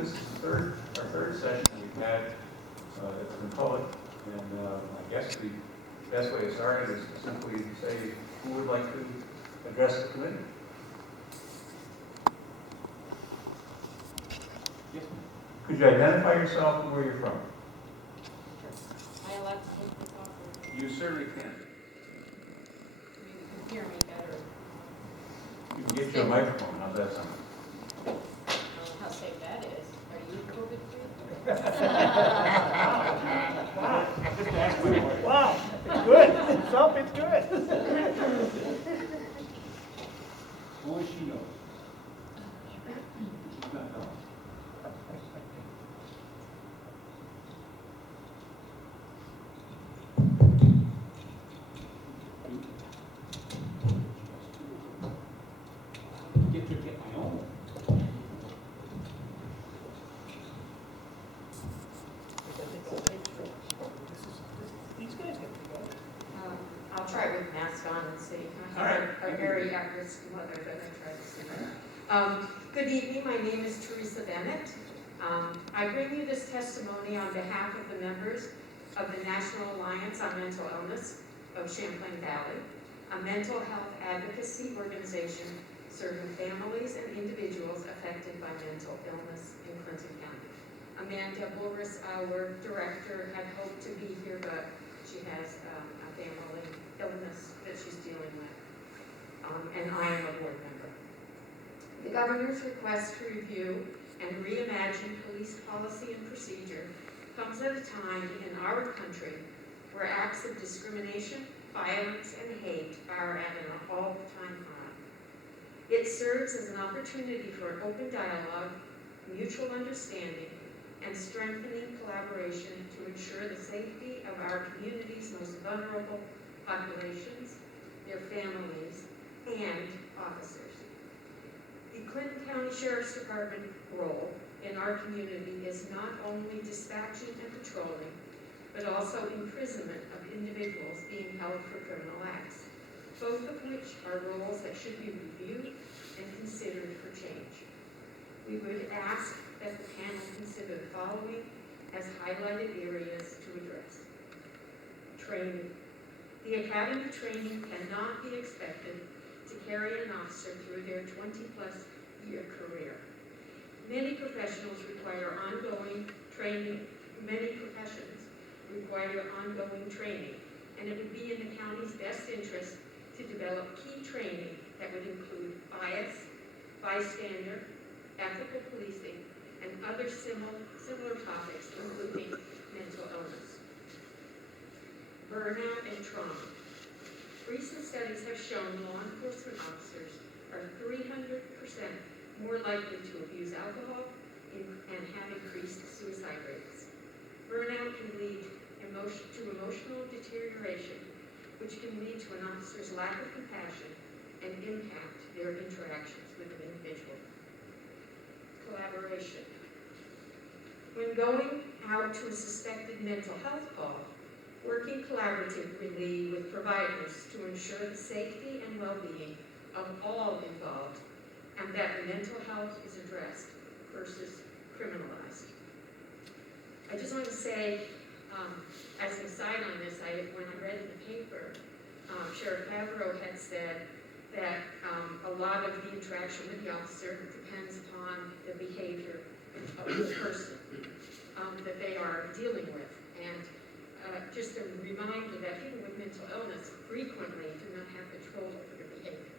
this is our third session we've had that's been public, and I guess the best way to start it is to simply say who would like to address the committee. Yes. Could you identify yourself and where you're from? Am I allowed to take this off? Or You certainly can. maybe you can hear me better? You can get you a microphone. How's that sound? I don't know how safe that is. Are you COVID-free? Wow, it's good. Stop, it's good. Only she knows. She's not telling. Get my own. These guys have to go. I'll try with mask on and see. All right. Are very at-risk mother, but I try to see that. Good evening, my name is Teresa Bennett. I bring you this testimony on behalf of the members of the National Alliance on Mental Illness of Champlain Valley, a mental health advocacy organization serving families and individuals affected by mental illness in Clinton County. Amanda Boris, our director, had hoped to be here, but she has a family illness that she's dealing with, and I am a board member. The governor's request to review and reimagine police policy and procedure comes at a time in our country where acts of discrimination, violence, and hate are at an all-time high. It serves as an opportunity for open dialogue, mutual understanding, and strengthening collaboration to ensure the safety of our community's most vulnerable populations, their families, and officers. The Clinton County Sheriff's Department role in our community is not only dispatching and patrolling, but also imprisonment of individuals being held for criminal acts, both of which are roles that should be reviewed and considered for change. We would ask that the panel consider the following as highlighted areas to address. Training. The academy training cannot be expected to carry an officer through their 20-plus year career. Many professions require ongoing training, and it would be in the county's best interest to develop key training that would include bias, bystander, ethical policing, and other similar topics, including mental illness. Burnout and trauma. Recent studies have shown law enforcement officers are 300% more likely to abuse alcohol and have increased suicide rates. Burnout can lead to emotional deterioration, which can lead to an officer's lack of compassion and impact their interactions with an individual. Collaboration. When going out to a suspected mental health call, working collaboratively with providers to ensure the safety and well-being of all involved, and that mental health is addressed versus criminalized. I just want to say, as an aside on this, when I read in the paper, Sheriff Favreau had said that a lot of the interaction with the officer depends upon the behavior of the person that they are dealing with. And just a reminder that people with mental illness frequently do not have control over their behavior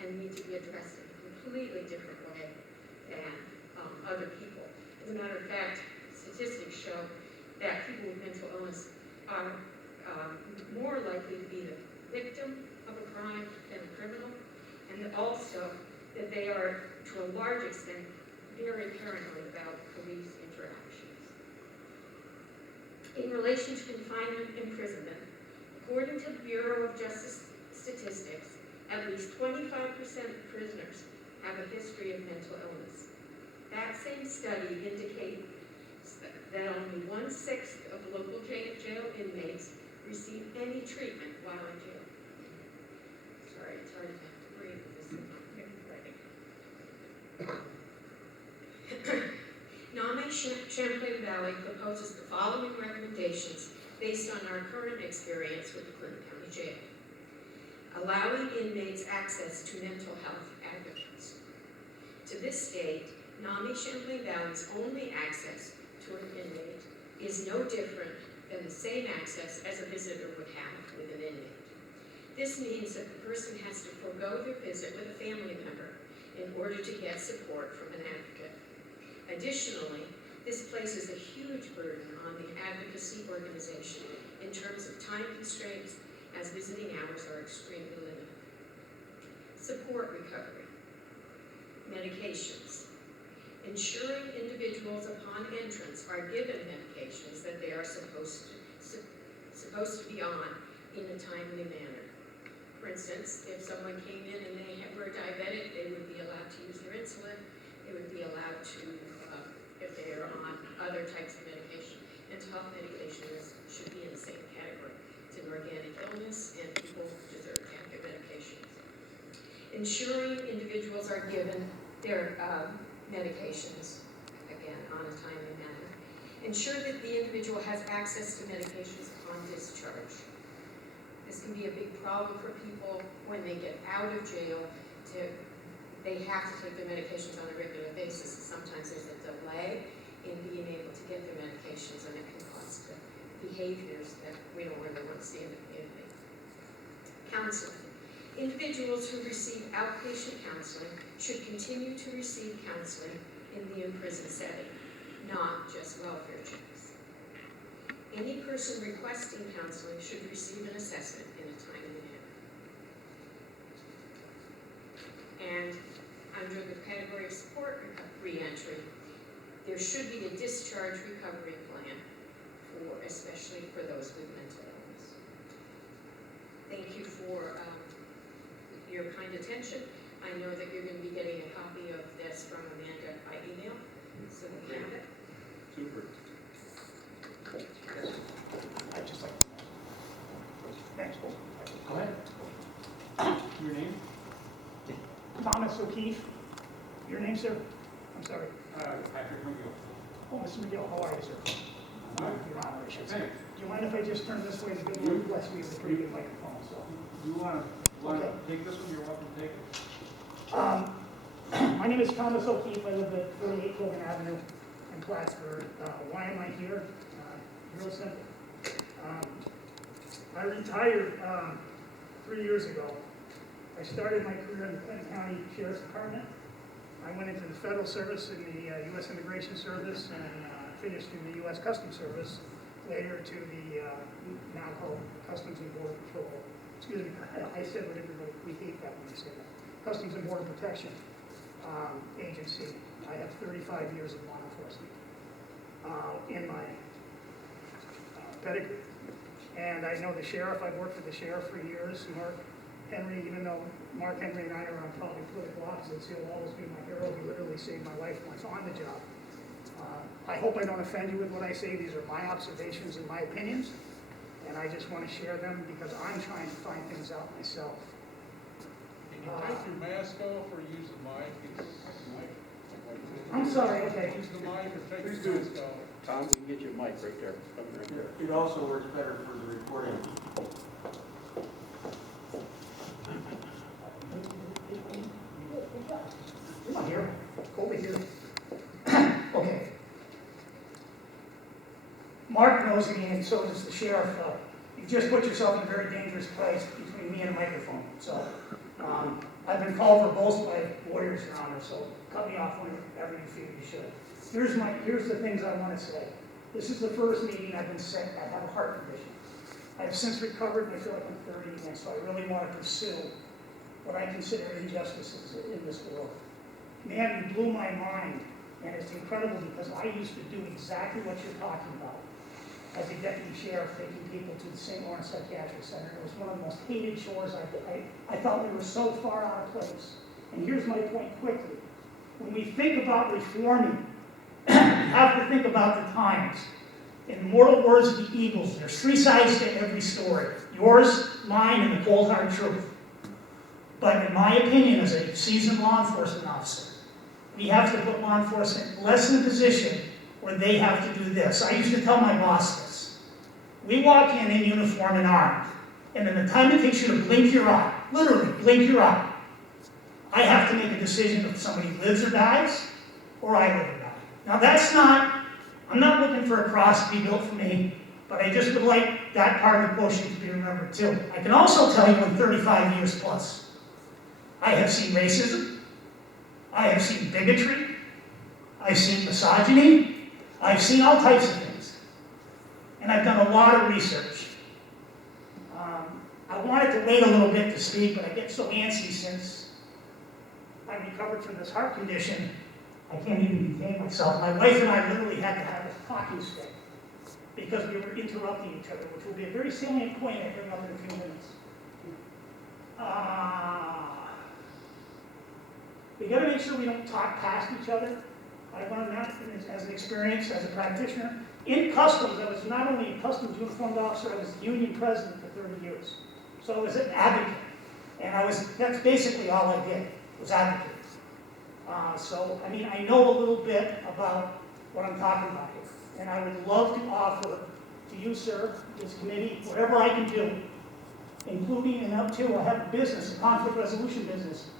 and need to be addressed in a completely different way than other people. As a matter of fact, statistics show that people with mental illness are more likely to be the victim of a crime than a criminal, and also that they are, to a large extent, very paranoid about police interactions. In relation to confinement and imprisonment, according to the Bureau of Justice Statistics, at least 25% of prisoners have a history of mental illness. That same study indicates that only 1/6 of local jail inmates receive any treatment while in jail. Sorry, it's hard to breathe with this in my writing. Champlain Valley proposes the following recommendations based on our current experience with the Clinton County Jail. Allowing inmates access to mental health advocates. To this date, NAMI Champlain Valley's only access to an inmate is no different than the same access as a visitor would have with an inmate. This means that the person has to forego their visit with a family member in order to get support from an advocate. Additionally, this places a huge burden on the advocacy organization in terms of time constraints, as visiting hours are extremely limited. Support recovery. Medications. Ensuring individuals upon entrance are given medications that they are supposed to be on in a timely manner. For instance, if someone came in and they were diabetic, they would be allowed to use their insulin. They would be allowed to, if they are on other types of medication. Mental health medication should be in the same category. It's an organic illness, and people deserve to have their medications. Ensuring individuals are given their medications, again, on a timely manner. Ensure that the individual has access to medications upon discharge. This can be a big problem for people when they get out of jail. They have to take their medications on a regular basis. Sometimes there's a delay in being able to get their medications, and it can cause behaviors that we don't really want to see in the community. Counseling. Individuals who receive outpatient counseling should continue to receive counseling in the in-prison setting, not just welfare checks. Any person requesting counseling should receive an assessment in a timely manner. And under the category of support reentry, there should be a discharge recovery plan, especially for those with mental illness. Thank you for your kind attention. I know that you're going to be getting a copy of this from Amanda by email, so we have it. Super. I'd just like to. Thanks, Paul. Go ahead. Your name? Thomas O'Keefe. Your name, sir? I'm sorry. Patrick McGill. Oh, Mr. McGill, how are you, sir? Your Honor, I should say. Thanks. Do you mind if I just turn this way? The good Lord bless me with a pretty good microphone, so. You want Okay. to take this one? You're welcome to take it. My name is Thomas O'Keefe. I live at 38 Colgan Avenue in Plattsburgh. Why am I here? Real simple. I retired 3 years ago. I started my career in the Clinton County Sheriff's Department. I went into the federal service in the U.S. Immigration Service and finished in the U.S. Customs Service, later to the now called Customs and Border Patrol. Excuse me, I said what everybody, we hate that when you say that. Customs and Border Protection Agency. I have 35 years of law enforcement in my pedigree. And I know the sheriff. I've worked for the sheriff for years. Mark Henry, even though Mark Henry and I are on probably political opposites, he'll always be my hero. He literally saved my life once on the job. I hope I don't offend you with what I say. These are my observations and my opinions, and I just want to share them because I'm trying to find things out myself. Can you take your mask off or use the mic? I'm sorry, okay. Use the mic or take your mask off. Tom, we can get you a mic right there. Coming right there. It also works better for the recording. Come on here. Over here. Okay. Mark knows me, and so does the sheriff. You just put yourself in a very dangerous place between me and a microphone. So I've been called for both by lawyers, Your Honor, so cut me off whenever you feel you should. Here's the things I want to say. This is the first meeting I've been sick. I have a heart condition. I have since recovered, and I feel like I'm 30 again, so I really want to pursue what I consider injustices in this world. Man, you blew my mind, and it's incredible because I used to do exactly what you're talking about as a deputy sheriff, taking people to the St. Lawrence Psychiatric Center. It was one of the most hated chores. I thought we were so far out of place. And here's my point quickly. When we think about reforming, we have to think about the times. In the immortal words of the Eagles, there's three sides to every story. Yours, mine, and the cold hard truth. But in my opinion, as a seasoned law enforcement officer, we have to put law enforcement less in a position or they have to do this. I used to tell my boss this. We walk in uniform and armed, and in the time it takes you to blink your eye, literally blink your eye, I have to make a decision if somebody lives or dies, or I live or die. Now that's not, I'm not looking for a cross to be built for me, but I just would like that part of the quotient to be remembered too. I can also tell you in 35 years plus, I have seen racism, I have seen bigotry, I've seen misogyny, I've seen all types of things. And I've done a lot of research. I wanted to wait a little bit to speak, but I get so antsy since I recovered from this heart condition, I can't even contain myself. My wife and I literally had to have a talking stick because we were interrupting each other, which will be a very salient point I bring up in a few minutes. We got to make sure we don't talk past each other. I learned that as an experience as a practitioner. In customs, I was not only a customs uniformed officer, I was the union president for 30 years. So I was an advocate. And that's basically all I did, was advocate. So, I mean, I know a little bit about what I'm talking about here. And I would love to offer to you, sir, this committee, whatever I can do, including and up to, I have a business, a conflict resolution business.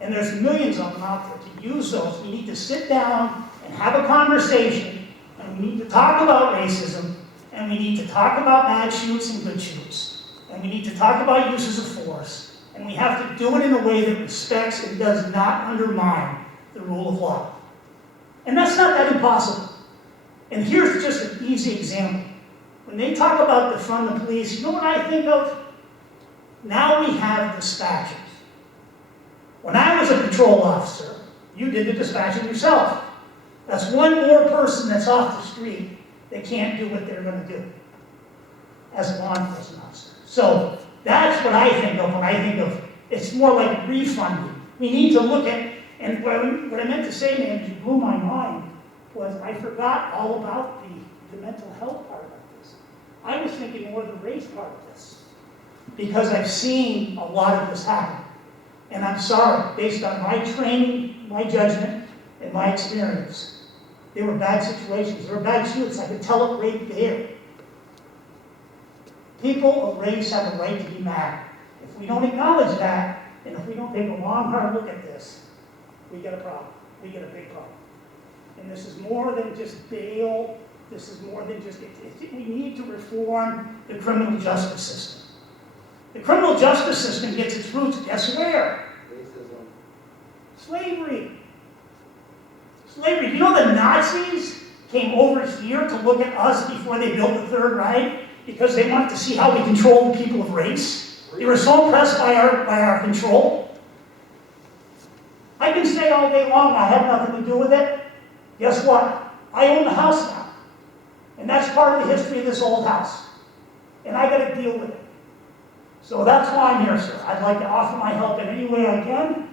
And there's millions of them out there. To use those, we need to sit down and have a conversation, and we need to talk about racism, and we need to talk about bad shoots and good shoots, and we need to talk about uses of force, and we have to do it in a way that respects and does not undermine the rule of law. And that's not that impossible. And here's just an easy example. When they talk about defund the police, you know what I think of? Now we have dispatchers. When I was a patrol officer, you did the dispatching yourself. That's one more person that's off the street that can't do what they're going to do as a law enforcement officer. So that's what I think of when I think of, it's more like refunding. We need to look at, and what I meant to say, man, you blew my mind, was I forgot all about the mental health part of this. I was thinking more of the race part of this, because I've seen a lot of this happen. And I'm sorry, based on my training, my judgment, and my experience, they were bad situations. They were bad shoots. I could tell it right there. People of race have a right to be mad. If we don't acknowledge that, and if we don't take a long, hard look at this, we get a problem. We get a big problem. And this is more than just bail. This is more than just, we need to reform the criminal justice system. The criminal justice system gets its roots, guess where? Racism. Slavery. Slavery. You know the Nazis came over here to look at us before they built the Third Reich because they wanted to see how we control the people of race? They were so impressed by our control. I can say all day long I had nothing to do with it. Guess what? I own the house now. And that's part of the history of this old house. And I got to deal with it. So that's why I'm here, sir. I'd like to offer my help in any way I can.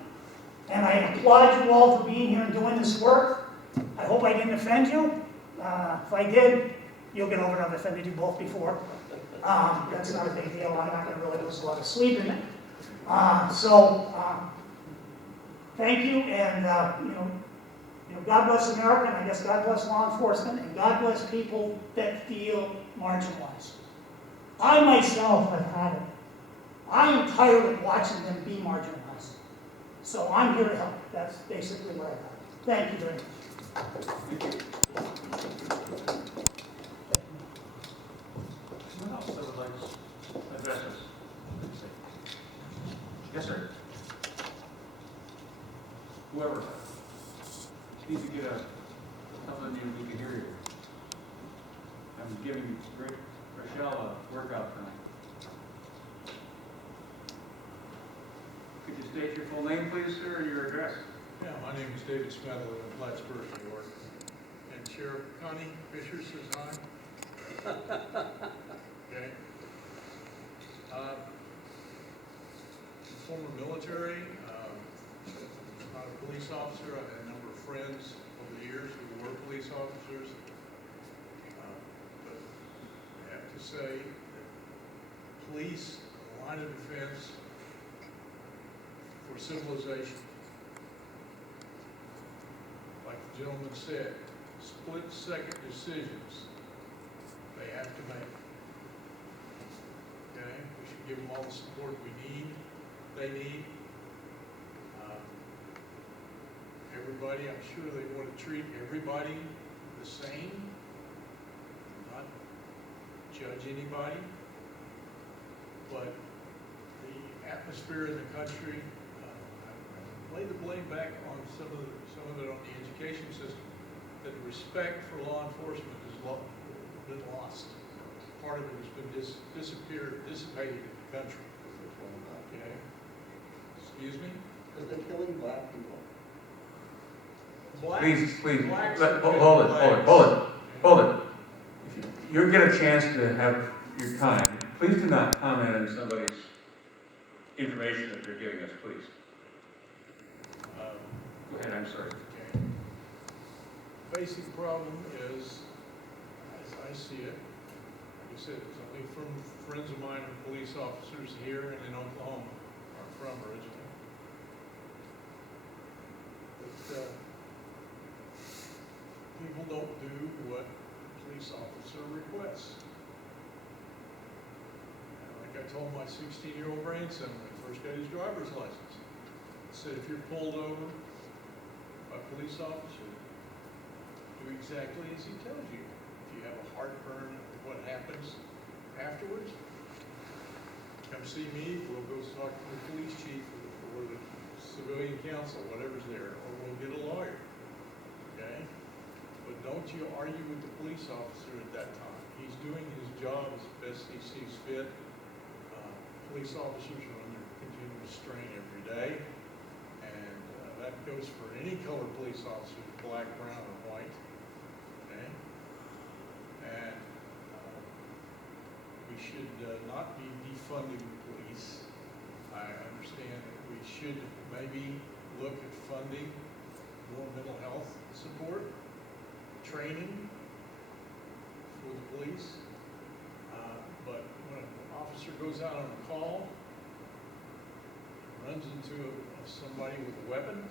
And I applaud you all for being here and doing this work. I hope I didn't offend you. If I did, you'll get over it. I've offended you both before. That's not a big deal. I'm not going to really lose a lot of sleep in it. Thank you. And, God bless America, and I guess God bless law enforcement, and God bless people that feel marginalized. I myself have had it. I am tired of watching them be marginalized. So I'm here to help. That's basically what I got. Thank you very much. Someone else that would like to address us? Yes, sir. Whoever. Need to get something we can hear you. I'm giving Rochelle a workout tonight. Could you state your full name, please, sir, and your address? Yeah, my name is David Smith, I live in Plattsburgh, New York. And Sheriff Connie Fisher says hi. Okay. Former military, not a police officer. I've had a number of friends over the years who were police officers. But I have to say that police, the line of defense for civilization. Like the gentleman said, split-second decisions they have to make. Okay, we should give them all the support they need. Everybody, I'm sure they want to treat everybody the same, not judge anybody, but the atmosphere in the country, I lay the blame back on some of it on the education system, that the respect for law enforcement has been lost. Part of it has been dissipated in the country. Okay. Excuse me? Because they're killing black people. Please, Blacks hold it. If you get a chance to have your time, please do not comment on somebody's information that they're giving us, please. Go ahead, I'm sorry. Okay. Basic problem is, as I see it, like I said, it's only from friends of mine and police officers here and in Oklahoma, are from originally. But people don't do what a police officer requests. Like I told my 16-year-old grandson when he first got his driver's license, I said, if you're pulled over by a police officer, do exactly as he tells you. If you have a heartburn, what happens afterwards, come see me, we'll go talk to the police chief or the civilian counsel, whatever's there, or we'll get a lawyer, okay? But don't you argue with the police officer at that time. He's doing his job as best he sees fit. Police officers are under continuous strain every day, and that goes for any color police officer, black, brown, or white. Okay? And we should not be defunding the police. I understand that we should maybe look at funding more mental health support, training for the police. But when an officer goes out on a call, runs into somebody with a weapon,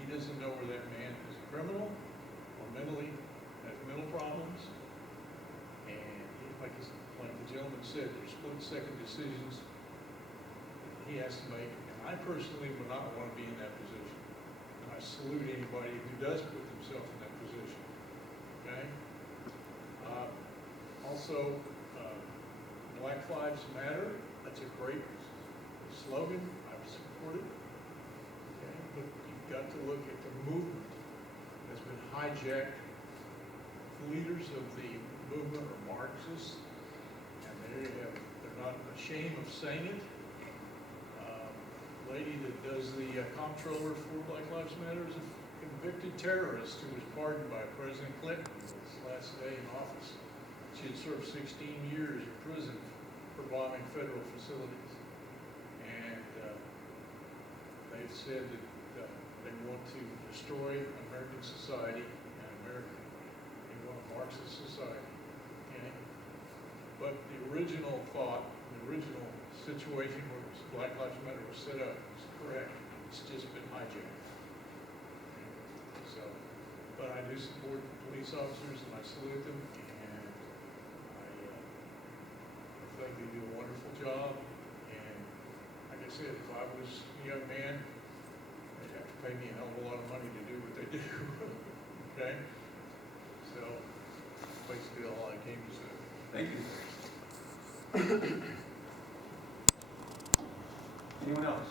he doesn't know where that man is a criminal or mentally has mental problems. And like the gentleman said, there's split-second decisions he has to make. And I personally would not want to be in that position. And I salute anybody who does put themselves in that position. Okay? Also, Black Lives Matter, that's a great slogan, I support it. Okay? But you've got to look at the movement that's been hijacked. The leaders of the movement are Marxists, and they're not ashamed of saying it. The lady that does the comptroller for Black Lives Matter is a convicted terrorist who was pardoned by President Clinton his last day in office. She had served 16 years in prison for bombing federal facilities. And they've said that they want to destroy American society and they want a Marxist society. Okay? But the original thought, the original situation where Black Lives Matter was set up is correct. It's just been hijacked. So, but I do support the police officers and I salute them. I think they do a wonderful job, and like I said, if I was a young man, they'd have to pay me a hell of a lot of money to do what they do. Okay? So, basically all I came to say. Thank you. Anyone else?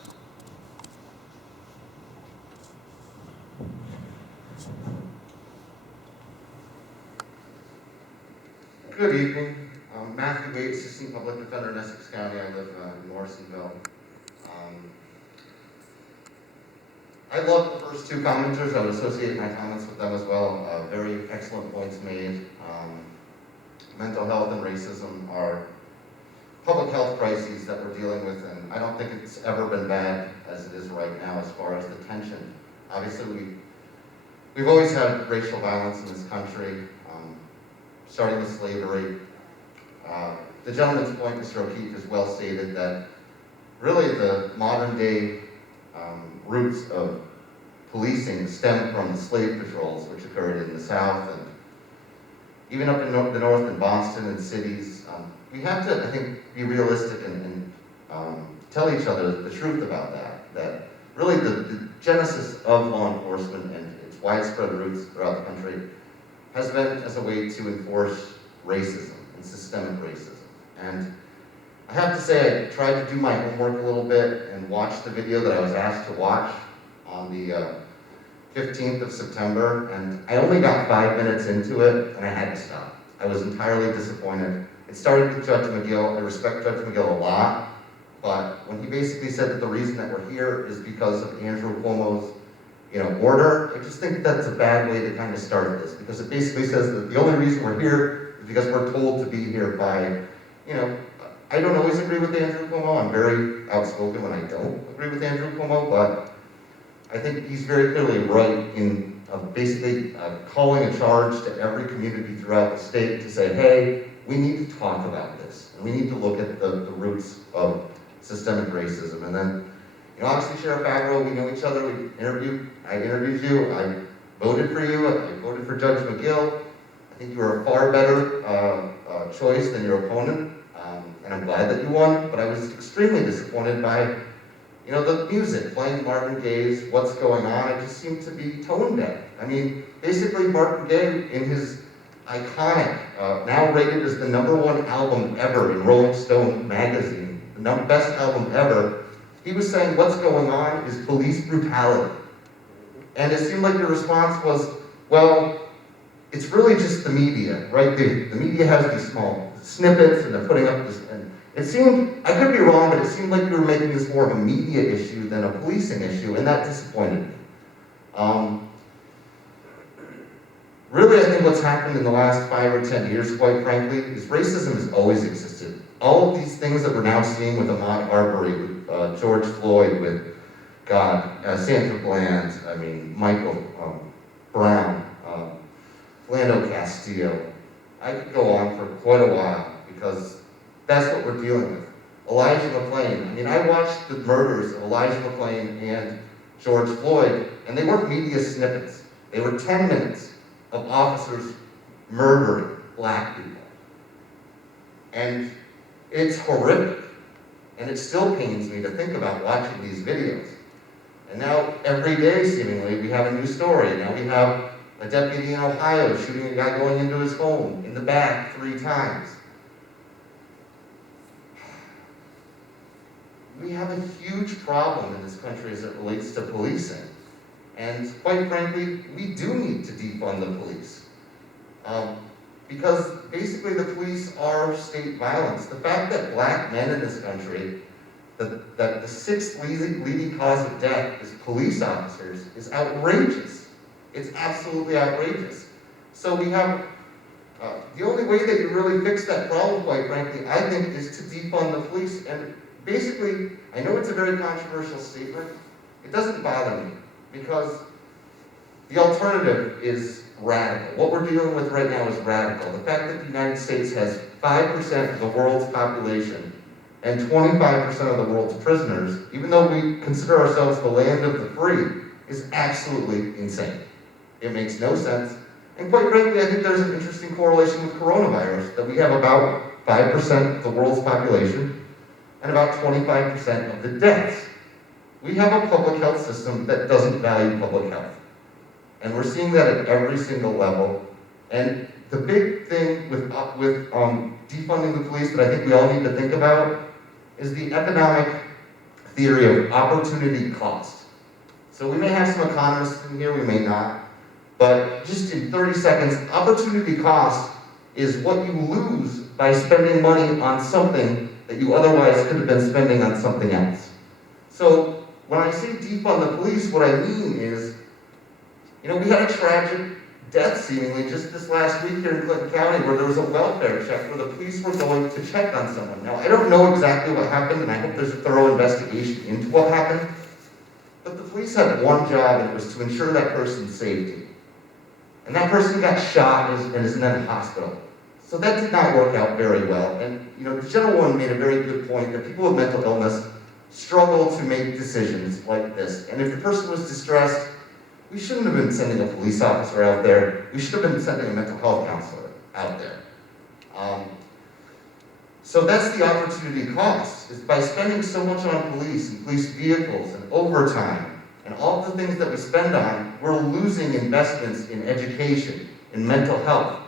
Good evening. I'm Matthew Bates, Assistant Public Defender in Essex County. I live in Morrisonville. I love the first two commenters. I would associate my comments with them as well. Very excellent points made. Mental health and racism are public health crises that we're dealing with, and I don't think it's ever been bad as it is right now as far as the tension. Obviously, we've always had racial violence in this country, starting with slavery. The gentleman's point, Mr. O'Keefe, is well stated that really the modern day roots of policing stemmed from the slave patrols, which occurred in the South and even up in the North in Boston and cities. We have to, I think, be realistic and tell each other the truth about that. That really the genesis of law enforcement and its widespread roots throughout the country has been as a way to enforce racism and systemic racism. And I have to say, I tried to do my homework a little bit and watch the video that I was asked to watch on the 15th of September, and I only got 5 minutes into it, and I had to stop. I was entirely disappointed. It started with Judge McGill. I respect Judge McGill a lot, but when he basically said that the reason that we're here is because of Andrew Cuomo's order, I just think that's a bad way to kind of start this, because it basically says that the only reason we're here is because we're told to be here by, I don't always agree with Andrew Cuomo. I'm very outspoken when I don't agree with Andrew Cuomo, but I think he's very clearly right in basically calling a charge to every community throughout the state to say, hey, we need to talk about this, and we need to look at the roots of systemic racism. And then, obviously, Sheriff Agro, we know each other. I interviewed you. I voted for you. I voted for Judge McGill. I think you were a far better choice than your opponent, and I'm glad that you won. But I was extremely disappointed by, the music playing Marvin Gaye's "What's Going On." It just seemed to be tone deaf. I mean, basically, Marvin Gaye, in his iconic, now rated as the #1 album ever in Rolling Stone magazine, the best album ever, he was saying what's going on is police brutality. And it seemed like your response was, well, it's really just the media, right? The media has these small snippets and they're putting up this, and it seemed, I could be wrong, but it seemed like you were making this more of a media issue than a policing issue, and that disappointed me. Really, I think what's happened in the last 5 or 10 years, quite frankly, is racism has always existed. All of these things that we're now seeing with Ahmaud Arbery, with George Floyd, with Sandra Bland, Michael Brown, Philando Castillo. I could go on for quite a while because that's what we're dealing with. Elijah McClain. I watched the murders of Elijah McClain and George Floyd, and they weren't media snippets. They were 10 minutes of officers murdering black people. And it's horrific. And it still pains me to think about watching these videos. And now, every day, seemingly, we have a new story. Now we have a deputy in Ohio shooting a guy going into his home in the back 3 times. We have a huge problem in this country as it relates to policing. And quite frankly, we do need to defund the police. Because basically the police are state violence. The fact that black men in this country, that the 6th leading cause of death is police officers, is outrageous. It's absolutely outrageous. So we have, the only way that you really fix that problem, quite frankly, I think, is to defund the police. And basically, I know it's a very controversial statement. It doesn't bother me, because the alternative is radical. What we're dealing with right now is radical. The fact that the United States has 5% of the world's population and 25% of the world's prisoners, even though we consider ourselves the land of the free, is absolutely insane. It makes no sense. And quite frankly, I think there's an interesting correlation with coronavirus, that we have about 5% of the world's population and about 25% of the deaths. We have a public health system that doesn't value public health. And we're seeing that at every single level. And the big thing with defunding the police that I think we all need to think about is the economic theory of opportunity cost. So we may have some economists in here, we may not, but just in 30 seconds, opportunity cost is what you lose by spending money on something that you otherwise could have been spending on something else. So when I say defund the police, what I mean is, we had a tragic death seemingly just this last week here in Clinton County where there was a welfare check where the police were going to check on someone. Now, I don't know exactly what happened, and I hope there's a thorough investigation into what happened, but the police had one job, and it was to ensure that person's safety. And that person got shot and is in a hospital. So that did not work out very well. And, the gentlewoman made a very good point that people with mental illness struggle to make decisions like this. And if the person was distressed, We shouldn't have been sending a police officer out there. We should have been sending a mental health counselor out there. So that's the opportunity cost, is by spending so much on police and police vehicles and overtime and all the things that we spend on, we're losing investments in education, in mental health,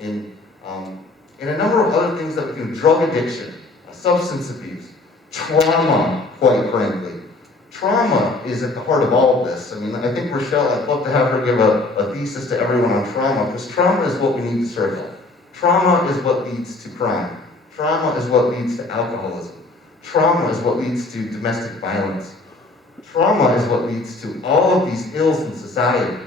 in a number of other things that we do, drug addiction, substance abuse, trauma, quite frankly. Trauma is at the heart of all of this. I mean, I think Rochelle, I'd love to have her give a thesis to everyone on trauma, because trauma is what we need to circle. Trauma is what leads to crime. Trauma is what leads to alcoholism. Trauma is what leads to domestic violence. Trauma is what leads to all of these ills in society.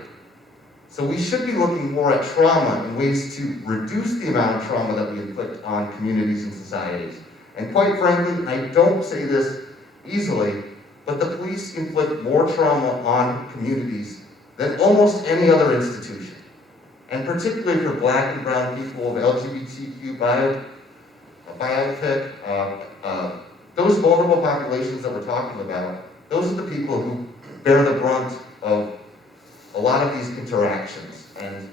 So we should be looking more at trauma and ways to reduce the amount of trauma that we inflict on communities and societies. And quite frankly, I don't say this easily, but the police inflict more trauma on communities than almost any other institution. And particularly for Black and brown people of LGBTQ biopic, those vulnerable populations that we're talking about, those are the people who bear the brunt of a lot of these interactions. And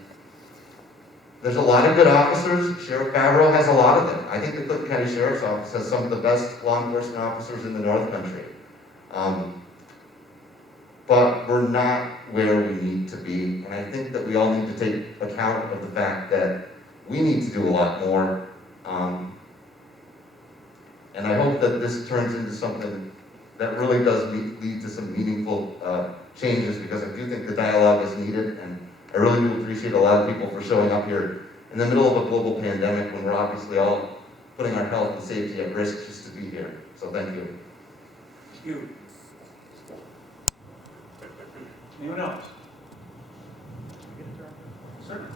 there's a lot of good officers. Sheriff Favreau has a lot of them. I think the Clinton County Sheriff's Office has some of the best law enforcement officers in the North Country. But we're not where we need to be. And I think that we all need to take account of the fact that we need to do a lot more. And I hope that this turns into something that really does lead to some meaningful changes, because I do think the dialogue is needed, and I really do appreciate a lot of people for showing up here in the middle of a global pandemic when we're obviously all putting our health and safety at risk just to be here. So thank you. Thank you. Anyone else? Sir?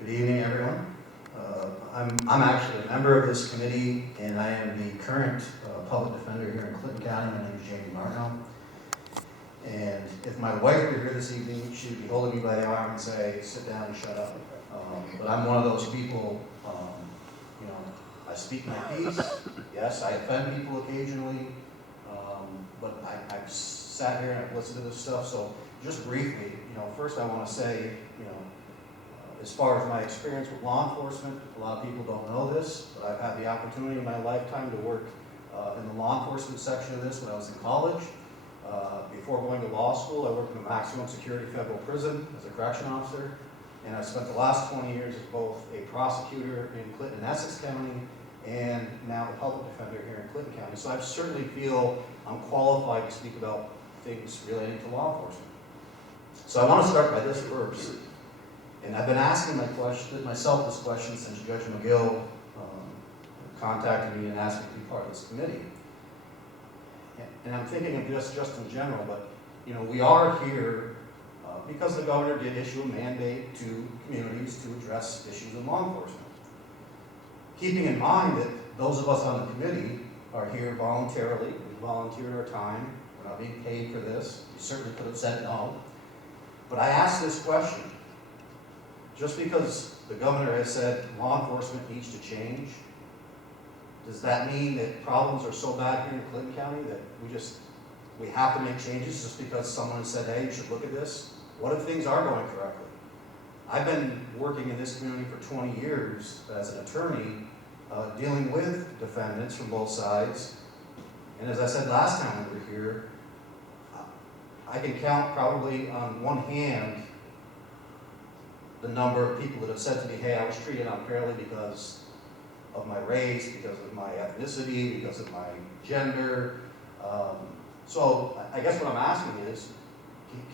Good evening, everyone. I'm actually a member of this committee, and I am the current public defender here in Clinton County. My name is Jamie Martineau. And if my wife were here this evening, she would be holding me by the arm and say, "Sit down and shut up." But I'm one of those people, I speak my piece. Yes, I offend people occasionally, but I've sat here and I've listened to this stuff. So just briefly, first I want to say, as far as my experience with law enforcement, a lot of people don't know this, but I've had the opportunity in my lifetime to work in the law enforcement section of this when I was in college. Before going to law school, I worked in a maximum security federal prison as a correction officer, and I spent the last 20 years as both a prosecutor in Clinton and Essex County, and now the public defender here in Clinton County. So I certainly feel I'm qualified to speak about things relating to law enforcement. So I want to start by this first. And I've been asking myself this question since Judge McGill contacted me and asked me to be part of this committee. And I'm thinking of just in general, but we are here because the governor did issue a mandate to communities to address issues in law enforcement. Keeping in mind that those of us on the committee are here voluntarily, we volunteered our time, we're not being paid for this, we certainly could have said no. But I asked this question. Just because the governor has said law enforcement needs to change, does that mean that problems are so bad here in Clinton County that we have to make changes just because someone said, hey, you should look at this? What if things are going correctly? I've been working in this community for 20 years as an attorney, dealing with defendants from both sides. And as I said last time we were here, I can count probably on one hand the number of people that have said to me, hey, I was treated unfairly because of my race, because of my ethnicity, because of my gender. So I guess what I'm asking is,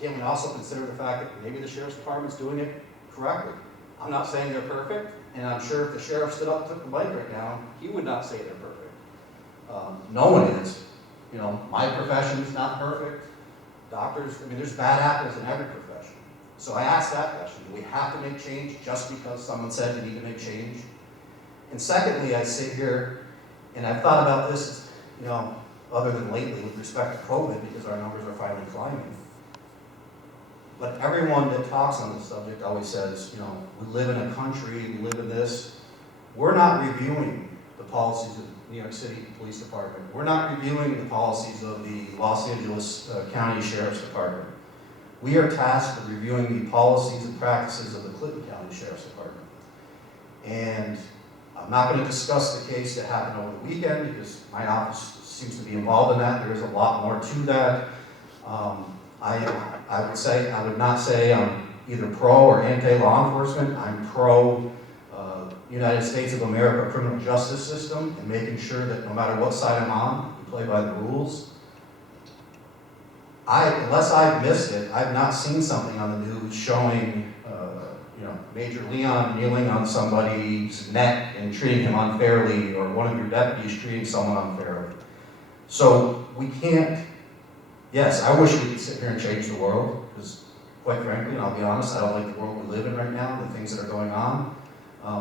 can we also consider the fact that maybe the sheriff's department's doing it correctly? I'm not saying they're perfect, and I'm sure if the sheriff stood up and took the mic right now, he would not say they're perfect. No one is. My profession's not perfect. Doctors, there's bad apples in every profession. So I asked that question, do we have to make change just because someone said we need to make change? And secondly, I sit here, and I've thought about this, other than lately with respect to COVID, because our numbers are finally climbing. But everyone that talks on this subject always says, we live in a country, we live in this. We're not reviewing the policies New York City Police Department. We're not reviewing the policies of the Los Angeles County Sheriff's Department. We are tasked with reviewing the policies and practices of the Clinton County Sheriff's Department. And I'm not going to discuss the case that happened over the weekend because my office seems to be involved in that. There is a lot more to that. I would not say I'm either pro or anti-law enforcement. I'm pro United States of America criminal justice system and making sure that no matter what side I'm on, we play by the rules. Unless I've missed it, I've not seen something on the news showing Major Leon kneeling on somebody's neck and treating him unfairly, or one of your deputies treating someone unfairly. So we can't, yes, I wish we could sit here and change the world, because quite frankly, and I'll be honest, I don't like the world we live in right now, the things that are going on,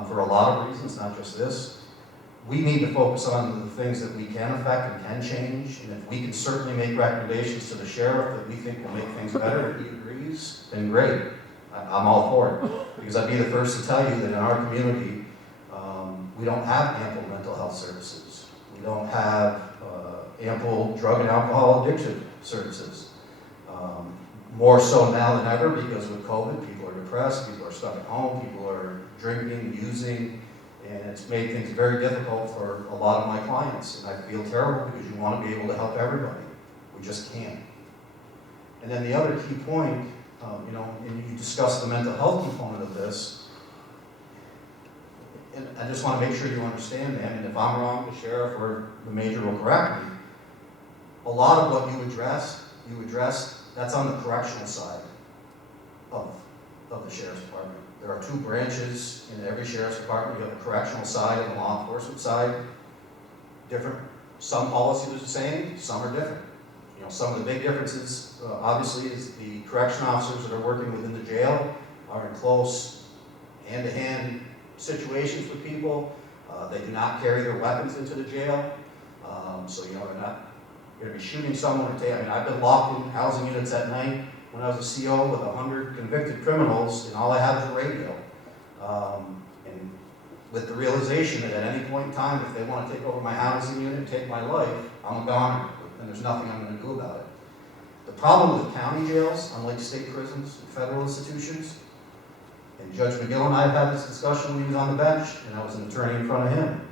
for a lot of reasons, not just this. We need to focus on the things that we can affect and can change, and if we can certainly make recommendations to the sheriff that we think will make things better and he agrees, then great. I'm all for it, because I'd be the first to tell you that in our community, we don't have ample mental health services. We don't have ample drug and alcohol addiction services. More so now than ever, because with COVID, people are depressed, people are stuck at home, people are drinking, using, and it's made things very difficult for a lot of my clients. And I feel terrible because you want to be able to help everybody. We just can't. And then the other key point, and you discussed the mental health component of this, and I just want to make sure you understand that, and if I'm wrong, the sheriff or the major will correct me. A lot of what you addressed, that's on the correctional side of the sheriff's department. There are two branches in every sheriff's department. You have the correctional side and the law enforcement side. Different. Some policies are the same, some are different. Some of the big differences, obviously, is the correction officers that are working within the jail are in close hand-to-hand situations with people. They do not carry their weapons into the jail. So, they're not going to be shooting someone. I've been locked in housing units at night when I was a CO with 100 convicted criminals, and all I have is a radio. And with the realization that at any point in time, if they want to take over my housing unit and take my life, I'm a goner, and there's nothing I'm going to do about it. The problem with county jails, unlike state prisons and federal institutions, and Judge McGill and I have had this discussion when he was on the bench, and I was an attorney in front of him.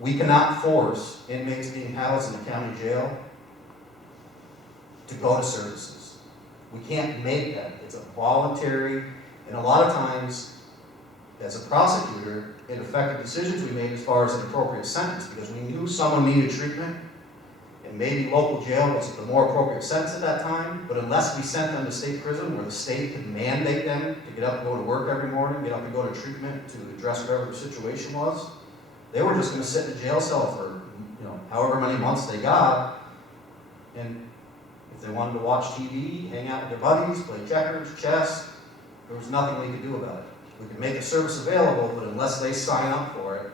We cannot force inmates being housed in a county jail to go to services. We can't make that. It's a voluntary, and a lot of times, as a prosecutor, it affected decisions we made as far as an appropriate sentence, because we knew someone needed treatment, and maybe local jail was the more appropriate sentence at that time, but unless we sent them to state prison where the state could mandate them to get up and go to work every morning, get up and go to treatment to address whatever the situation was, they were just going to sit in a jail cell for however many months they got, and if they wanted to watch TV, hang out with their buddies, play checkers, chess, there was nothing we could do about it. We could make a service available, but unless they sign up for it,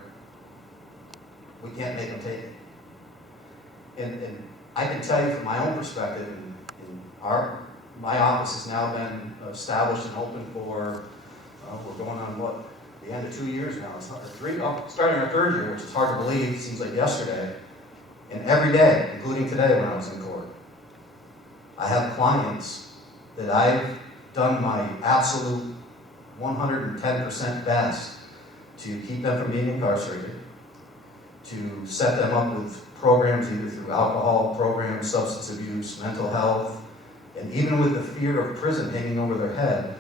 we can't make them take it. And I can tell you from my own perspective, my office has now been established and open for, we're going on the end of 2 years now. It's not starting our third year, which is hard to believe, it seems like yesterday. And every day, including today when I was in court, I have clients that I've done my absolute 110% best to keep them from being incarcerated, to set them up with programs either through alcohol programs, substance abuse, mental health, and even with the fear of prison hanging over their head,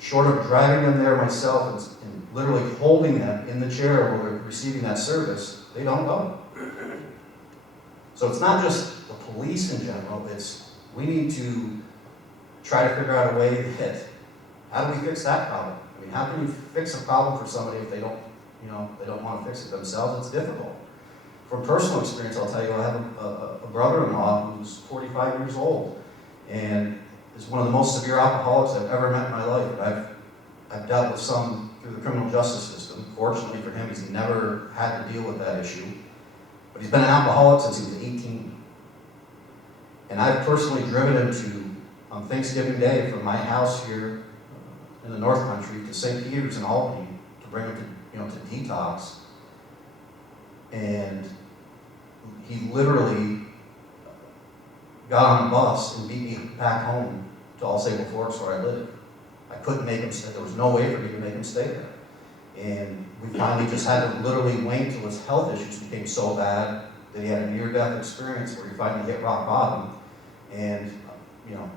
short of driving them there myself and literally holding them in the chair while they're receiving that service, they don't go. So it's not just the police in general, we need to try to figure out a way that, how do we fix that problem? How can you fix a problem for somebody if they don't want to fix it themselves? It's difficult. From personal experience, I'll tell you, I have a brother-in-law who's 45 years old and is one of the most severe alcoholics I've ever met in my life. I've dealt with some through the criminal justice system. Fortunately for him, he's never had to deal with that issue. But he's been an alcoholic since he was 18. And I've personally driven him on Thanksgiving Day from my house here in the North Country to St. Peter's in Albany to bring him to detox. And he literally got on a bus and beat me back home to All Sable Forks where I live. I couldn't make him stay. There was no way for me to make him stay there. And we finally just had to literally wait till his health issues became so bad that he had a near-death experience where he finally hit rock bottom. And you know,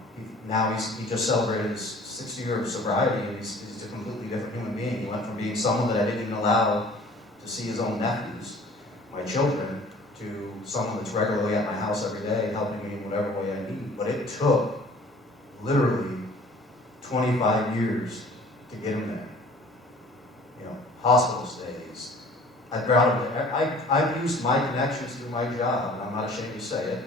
he just celebrated his 6th year of sobriety, and he's a completely different human being. He went from being someone that I didn't even allow to see his own nephews, my children, to someone that's regularly at my house every day, helping me in whatever way I need. But it took literally 25 years to get him there. You know, hospital stays. I've used my connections through my job, and I'm not ashamed to say it,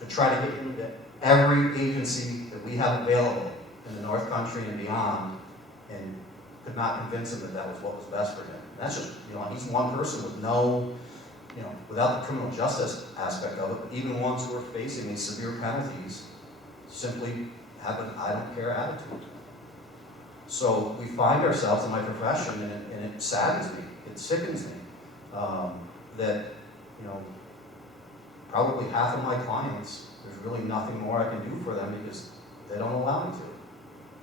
to try to get him to every agency that we have available in the North Country and beyond, and could not convince him that that was what was best for him. And that's just, you know, he's one person with no, you know, without the criminal justice aspect of it, but even ones who are facing these severe penalties simply have an I don't care attitude. So we find ourselves in my profession, and it saddens me, it sickens me, that, you know, probably half of my clients, there's really nothing more I can do for them because they don't allow me to.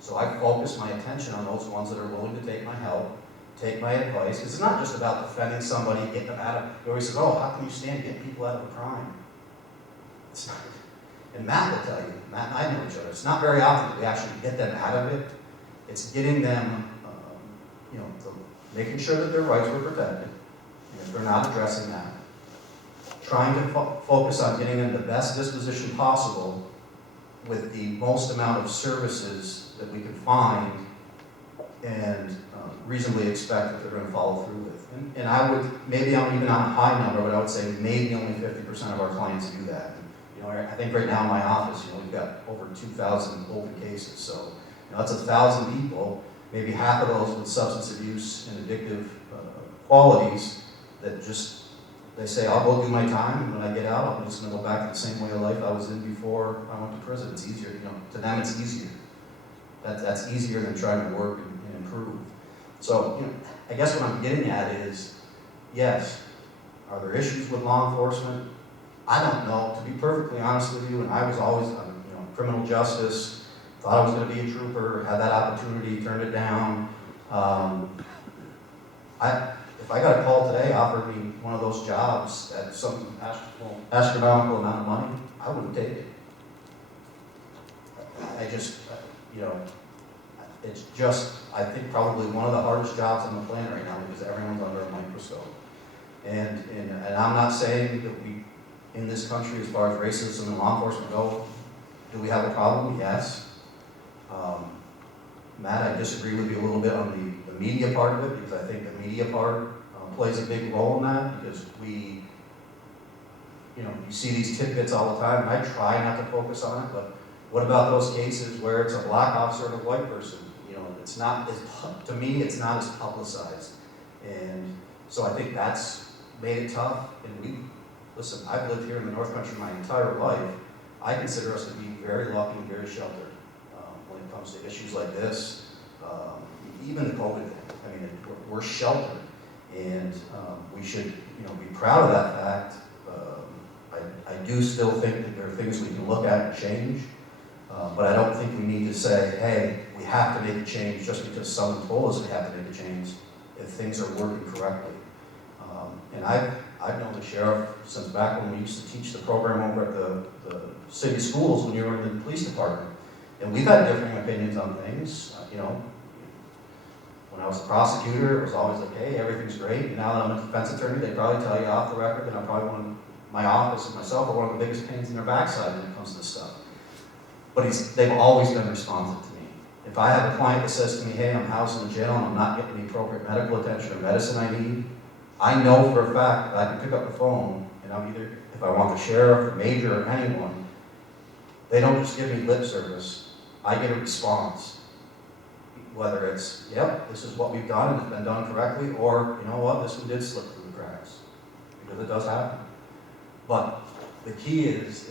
So I focus my attention on those ones that are willing to take my help, take my advice, because it's not just about defending somebody, getting them out of, he always says, oh, how can you stand getting people out of a crime? It's not, and Matt will tell you, Matt and I know each other, it's not very often that we actually get them out of it. It's getting them, you know, making sure that their rights were protected, and if they're not addressing that, trying to focus on getting them the best disposition possible with the most amount of services that we can find and reasonably expect that they're going to follow through with. And I would, maybe I'm even on a high number, but I would say maybe only 50% of our clients do that. And, you know, I think right now in my office, you know, we've got over 2,000 open cases, so you know, that's 1,000 people, maybe half of those with substance abuse and addictive qualities that just, they say, I'll go do my time, and when I get out, I'm just going to go back to the same way of life I was in before I went to prison. It's easier, you know, to them it's easier. That's easier than trying to work and improve. So, you know, I guess what I'm getting at is, yes, are there issues with law enforcement? I don't know, to be perfectly honest with you, and I was always, you know, criminal justice, thought I was going to be a trooper, had that opportunity, turned it down. If I got a call today offered me one of those jobs at some astronomical amount of money, I wouldn't take it. I just, you know, it's just, I think probably one of the hardest jobs on the planet right now because everyone's under a microscope. And I'm not saying that we, in this country, as far as racism and law enforcement go, do we have a problem? Yes. Matt, I disagree with you a little bit on the media part of it, because I think the media part plays a big role in that, because we, you know, you see these tidbits all the time, and I try not to focus on it, but what about those cases where it's a black officer and a white person? You know, it's not as, to me, it's not as publicized. And so I think that's made it tough, and listen, I've lived here in the North Country my entire life. I consider us to be very lucky and very sheltered when it comes to issues like this, even the COVID thing. I mean, we're sheltered, and we should, you know, be proud of that fact. I do still think that there are things we can look at and change, but I don't think we need to say, hey, we have to make a change just because someone told us we have to make a change if things are working correctly. And I've known the sheriff since back when we used to teach the program over at the city schools when you were in the police department. And we've had differing opinions on things. You know, when I was a prosecutor, it was always like, hey, everything's great. And now that I'm a defense attorney, they probably tell you off the record that I'm probably my office and myself are one of the biggest pains in their backside when it comes to this stuff. But they've always been responsive to me. If I have a client that says to me, hey, I'm housed in the jail and I'm not getting the appropriate medical attention or medicine I need, I know for a fact that I can pick up the phone and I'm either, if I want the sheriff, the major, or anyone, they don't just give me lip service. I get a response. Whether it's, yep, this is what we've done and it's been done correctly, or, you know what, this one did slip through the cracks. Because it does happen. But the key is,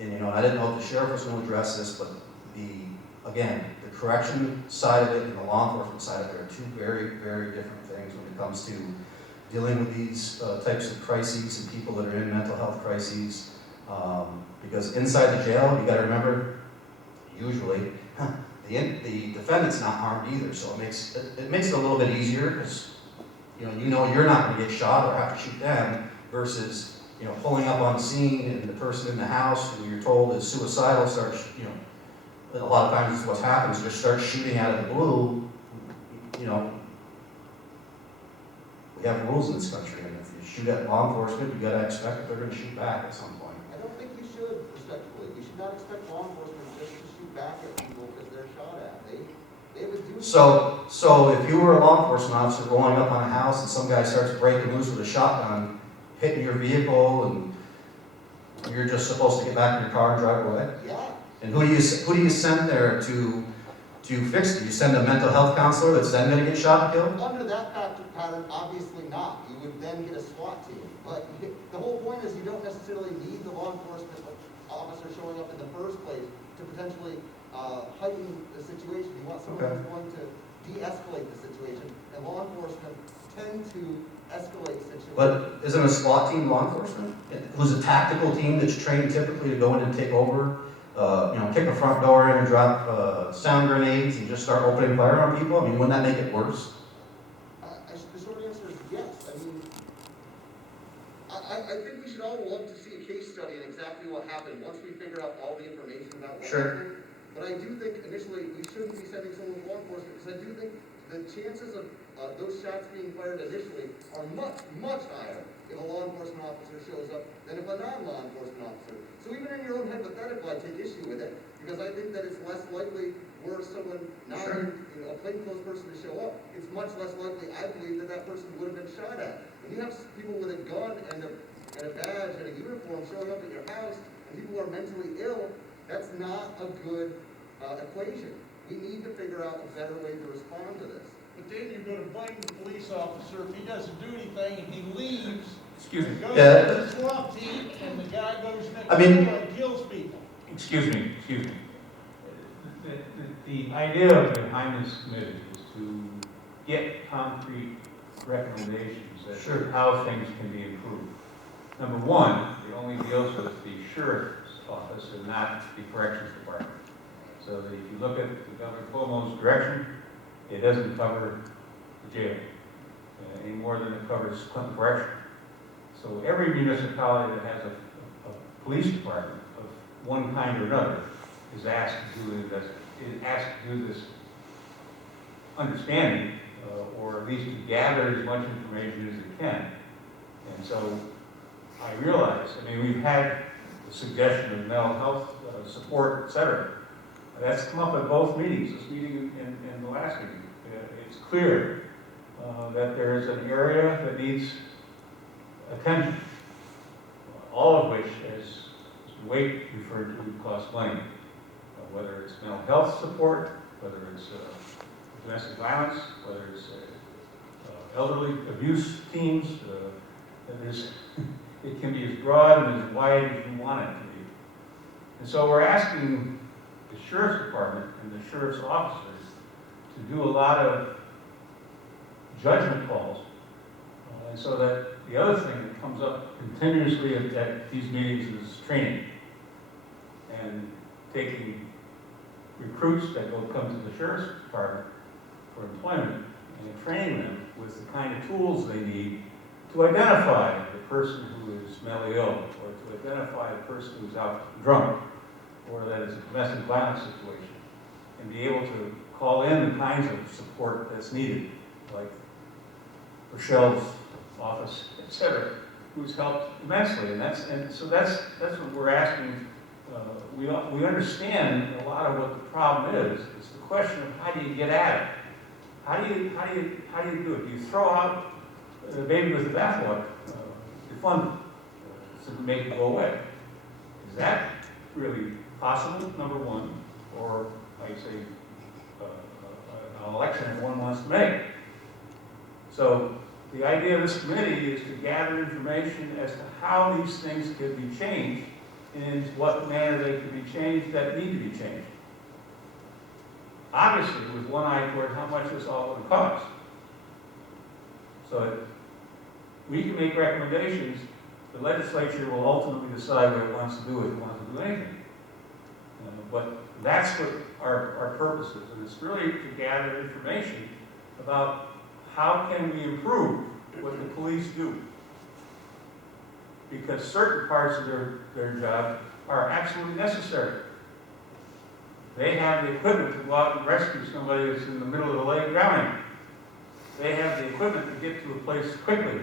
and you know, I didn't know if the sheriff was going to address this, but again, the correction side of it and the law enforcement side of it are two very, very different things when it comes to dealing with these types of crises and people that are in mental health crises. Because inside the jail, you gotta remember, usually, the defendant's not armed either, so it makes it a little bit easier, because you know you're not gonna get shot or have to shoot them, versus, pulling up on scene and the person in the house who you're told is suicidal starts, a lot of times what happens, just starts shooting out of the blue. We have rules in this country, and if you shoot at law enforcement, you gotta expect that they're gonna shoot back at some point. I don't think we should, respectfully. We should not expect law enforcement just to shoot back at people because they're shot at. They have a duty. So if you were a law enforcement officer rolling up on a house and some guy starts breaking loose with a shotgun, hitting your vehicle, and you're just supposed to get back in your car and drive away? Yeah. And who do you send there to fix it? You send a mental health counselor that's then going to get shot and killed? Under that pattern, obviously not. You would then get a SWAT team. But the whole point is you don't necessarily need the law enforcement officer showing up in the first place to potentially heighten the situation. You want someone who's going to de-escalate the situation. And law enforcement tend to escalate situations. But isn't a SWAT team law enforcement? Who's a tactical team that's trained typically to go in and take over, kick a front door in and drop sound grenades and just start opening fire on people? I mean, wouldn't that make it worse? The short answer is yes. I mean, I think we should all love to see a case study and exactly what happened once we figure out all the information about what happened. But I do think initially we shouldn't be sending someone with law enforcement, because I do think the chances of those shots being fired initially are much, much higher if a law enforcement officer shows up than if a non-law enforcement officer. So even in your own hypothetical, I take issue with it, because I think that it's less likely were someone not a plainclothes person to show up. It's much less likely, I believe, that person would have been shot at. When you have people with a gun and a badge and a uniform showing up at your house, and people are mentally ill, that's not a good equation. We need to figure out a better way to respond to this. But then you're gonna blame the police officer if he doesn't do anything and he leaves. Excuse me. Goes to the SWAT team and the guy goes next door and kills people. Excuse me. The idea behind this committee is to get concrete recommendations as to how things can be improved. Number one, it only deals with the sheriff's office and not the corrections department. So that if you look at the Governor Cuomo's direction, it doesn't cover the jail any more than it covers Clinton Correction. So every municipality that has a police department of one kind or another is asked to do this understanding, or at least to gather as much information as it can. And so I realize, we've had the suggestion of mental health support, et cetera. That's come up at both meetings, this meeting and the last meeting. It's clear that there is an area that needs attention, all of which, as Mr. Waite referred to, costs money. Whether it's mental health support, whether it's domestic violence, whether it's elderly abuse teams, it can be as broad and as wide as you want it to be. And so we're asking the sheriff's department and the sheriff's officers to do a lot of judgment calls. And so that the other thing that comes up continuously at these meetings is training and taking recruits that will come to the sheriff's department for employment and training them with the kind of tools they need to identify the person who is mentally ill, or to identify the person who's out drunk, or that is a domestic violence situation, and be able to call in the kinds of support that's needed, like Rochelle's office, et cetera, who's helped immensely. And so that's what we're asking. We understand a lot of what the problem is. It's the question of how do you get at it? How do you do it? Do you throw out the baby with the bathwater, defund it, to make it go away? Is that really possible? Number one, or like say an election that one wants to make. So the idea of this committee is to gather information as to how these things could be changed, and in what manner they could be changed that need to be changed. Obviously, with one eye toward how much this all would cost. So we can make recommendations, the legislature will ultimately decide what it wants to do, if it wants to do anything. But that's what our purpose is, and it's really to gather information about how can we improve what the police do. Because certain parts of their job are absolutely necessary. They have the equipment to go out and rescue somebody that's in the middle of the lake drowning. They have the equipment to get to a place quickly.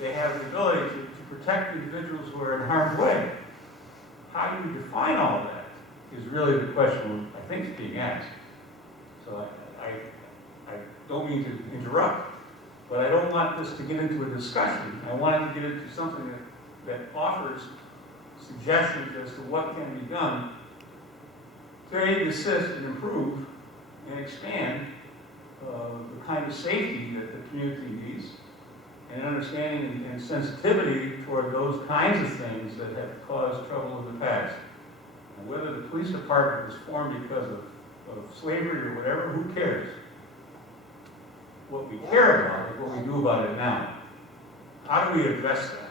They have the ability to protect individuals who are in harm's way. How do you define all of that is really the question I think is being asked. So I don't mean to interrupt, but I don't want this to get into a discussion. I want it to get into something that offers suggestions as to what can be done to aid, assist, and improve and expand the kind of safety that the community needs, and understanding and sensitivity toward those kinds of things that have caused trouble in the past. And whether the police department was formed because of slavery or whatever, who cares? What we care about is what we do about it now. How do we address that?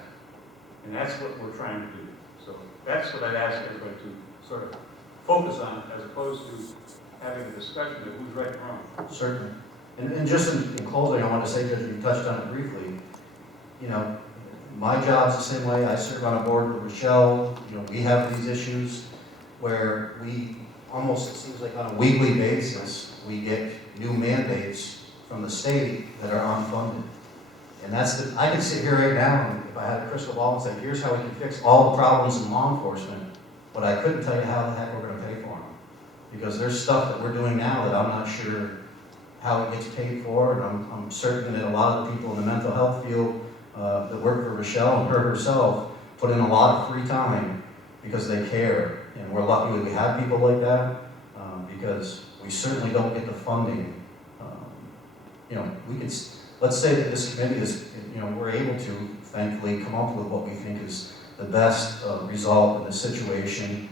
And that's what we're trying to do. So that's what I'd ask everybody to sort of focus on, as opposed to having a discussion of who's right and wrong. Certainly. And just in closing, I want to say, Judge, you touched on it briefly. You know, my job's the same way. I serve on a board with Rochelle. You know, we have these issues where we almost, it seems like on a weekly basis, we get new mandates from the state that are unfunded. And that's the, I could sit here right now, and if I had a crystal ball and say, here's how we can fix all the problems in law enforcement, but I couldn't tell you how the heck we're going to pay for them. Because there's stuff that we're doing now that I'm not sure how it gets paid for, and I'm certain that a lot of the people in the mental health field that work for Rochelle and her herself put in a lot of free time because they care. And we're lucky that we have people like that, because we certainly don't get the funding. You know, we could, let's say that this committee is, you know, we're able to, thankfully, come up with what we think is the best result in this situation.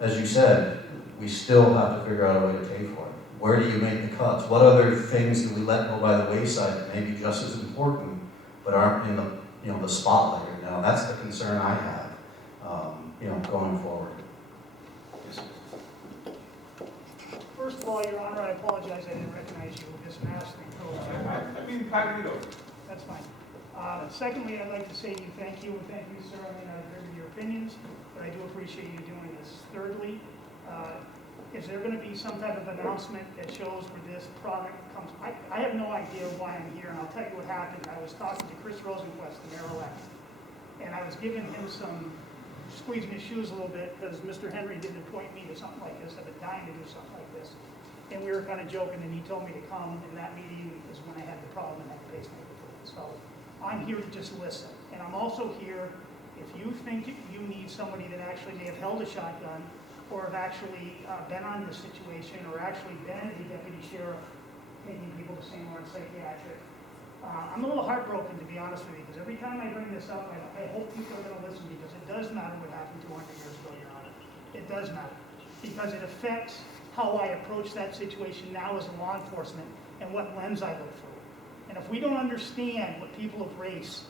As you said, we still have to figure out a way to pay for it. Where do you make the cuts? What other things do we let go by the wayside that may be just as important, but aren't in the, you know, the spotlight right now? That's the concern I have, you know, going forward. First of all, Your Honor, I apologize, I didn't recognize you with this mask thing. I mean, incognito. That's fine. Secondly, I'd like to say to you, thank you, and thank you, sir. I mean, I've heard your opinions, but I do appreciate you doing this. Thirdly, is there going to be some type of announcement that shows where this product comes? I have no idea why I'm here, and I'll tell you what happened. I was talking to Chris Rosenquist, the mayor-elect, and I was giving him squeezing his shoes a little bit, because Mr. Henry didn't appoint me to something like this. I've been dying to do something like this. And we were kind of joking, and he told me to come, and that meeting is when I had the problem and had the pacemaker put in. So I'm here to just listen. And I'm also here, if you think you need somebody that actually may have held a shotgun, or have actually been on this situation, or actually been a deputy sheriff taking people to St. Lawrence Psychiatric. I'm a little heartbroken, to be honest with you, because every time I bring this up, I hope people are going to listen, because it does matter what happened 200 years ago, Your Honor. It does matter, because it affects how I approach that situation now as a law enforcement and what lens I look through. And if we don't understand what people of race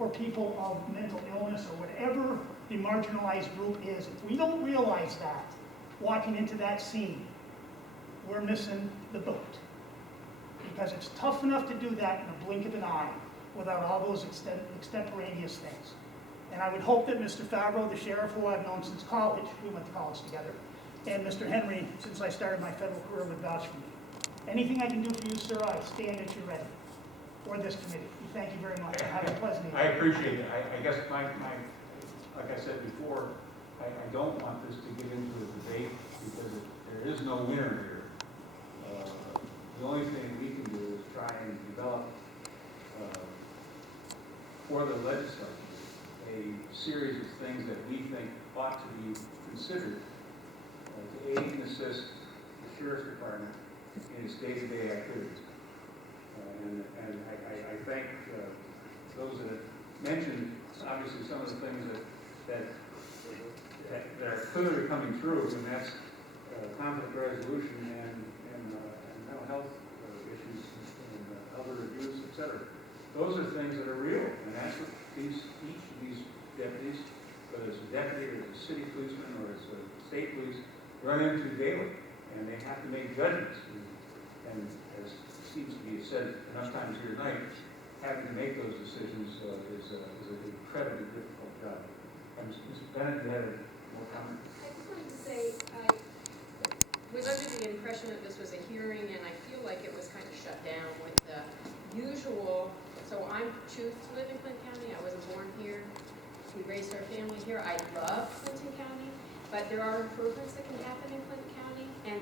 or people of mental illness or whatever the marginalized group is, if we don't realize that walking into that scene, we're missing the boat. Because it's tough enough to do that in a blink of an eye without all those extemporaneous things. And I would hope that Mr. Favreau, the sheriff who I've known since college, we went to college together, and Mr. Henry, since I started my federal career, would vouch for me. Anything I can do for you, sir, I stand at your ready, or this committee. Thank you very much. Have a pleasant evening. I appreciate it. I guess my like I said before, I don't want this to get into a debate, because there is no winner here. The only thing we can do is try and develop for the legislature a series of things that we think ought to be considered to aid and assist the sheriff's department in its day-to-day activities. And I thank those that mentioned, obviously, some of the things that are clearly coming through, and that's conflict resolution and mental health issues and elder abuse, etc. those are things that are real, and that's what each of these deputies, whether it's a deputy or it's a city policeman or it's a state police, run into daily, and they have to make judgments. And as seems to be said enough times here tonight, having to make those decisions is an incredibly difficult job. And Ms. Bennett, you had more comment? I just wanted to say, I was under the impression that this was a hearing, and I feel like it was kind of shut down with the usual. So I'm choose to live in Clinton County. I wasn't born here. We raised our family here. I love Clinton County, but there are improvements that can happen in Clinton County, and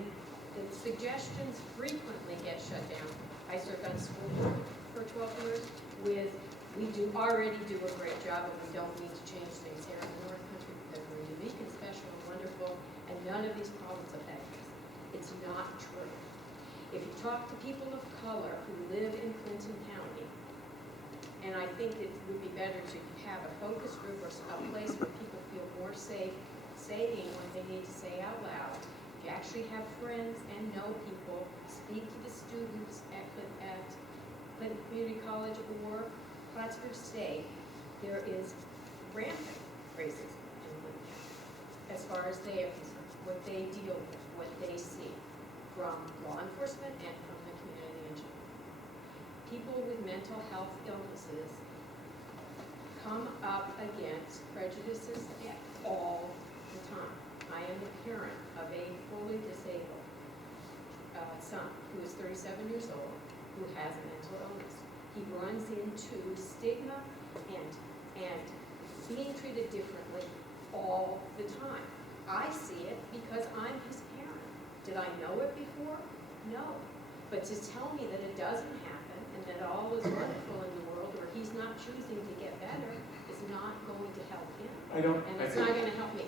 the suggestions frequently get shut down. I served on school board for 12 years with, we already do a great job, and we don't need to change things here in the North Country because we're unique and special and wonderful, and none of these problems affect us. It's not true. If you talk to people of color who live in Clinton County, and I think it would be better to have a focus group or a place where people feel more safe saying what they need to say out loud. If you actually have friends and know people, speak to the students at Clinton Community College or Plattsburgh State, there is rampant racism in Clinton County as far as they are concerned, what they deal with, what they see from law enforcement and from the community in general. People with mental health illnesses come up against prejudices all the time. I am the parent of a fully disabled son who is 37 years old who has a mental illness. He runs into stigma and being treated differently all the time. I see it because I'm his parent. Did I know it before? No. But to tell me that it doesn't happen and that all is wonderful in the world or he's not choosing to get better is not going to help him. And it's not going to help me.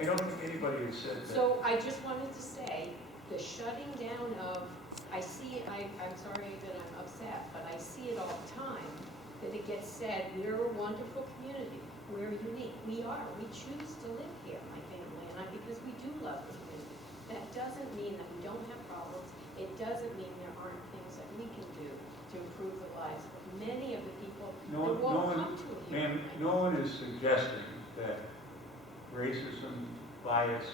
I don't think anybody has said that. So I just wanted to say, the shutting down of, I see it, I'm sorry that I'm upset, but I see it all the time, that it gets said, we're a wonderful community, we're unique. We are, we choose to live here, my family and I, because we do love the community. That doesn't mean that we don't have problems. It doesn't mean there aren't things that we can do to improve the lives of many of the people that won't come to a hearing. Ma'am, no one is suggesting that racism, bias,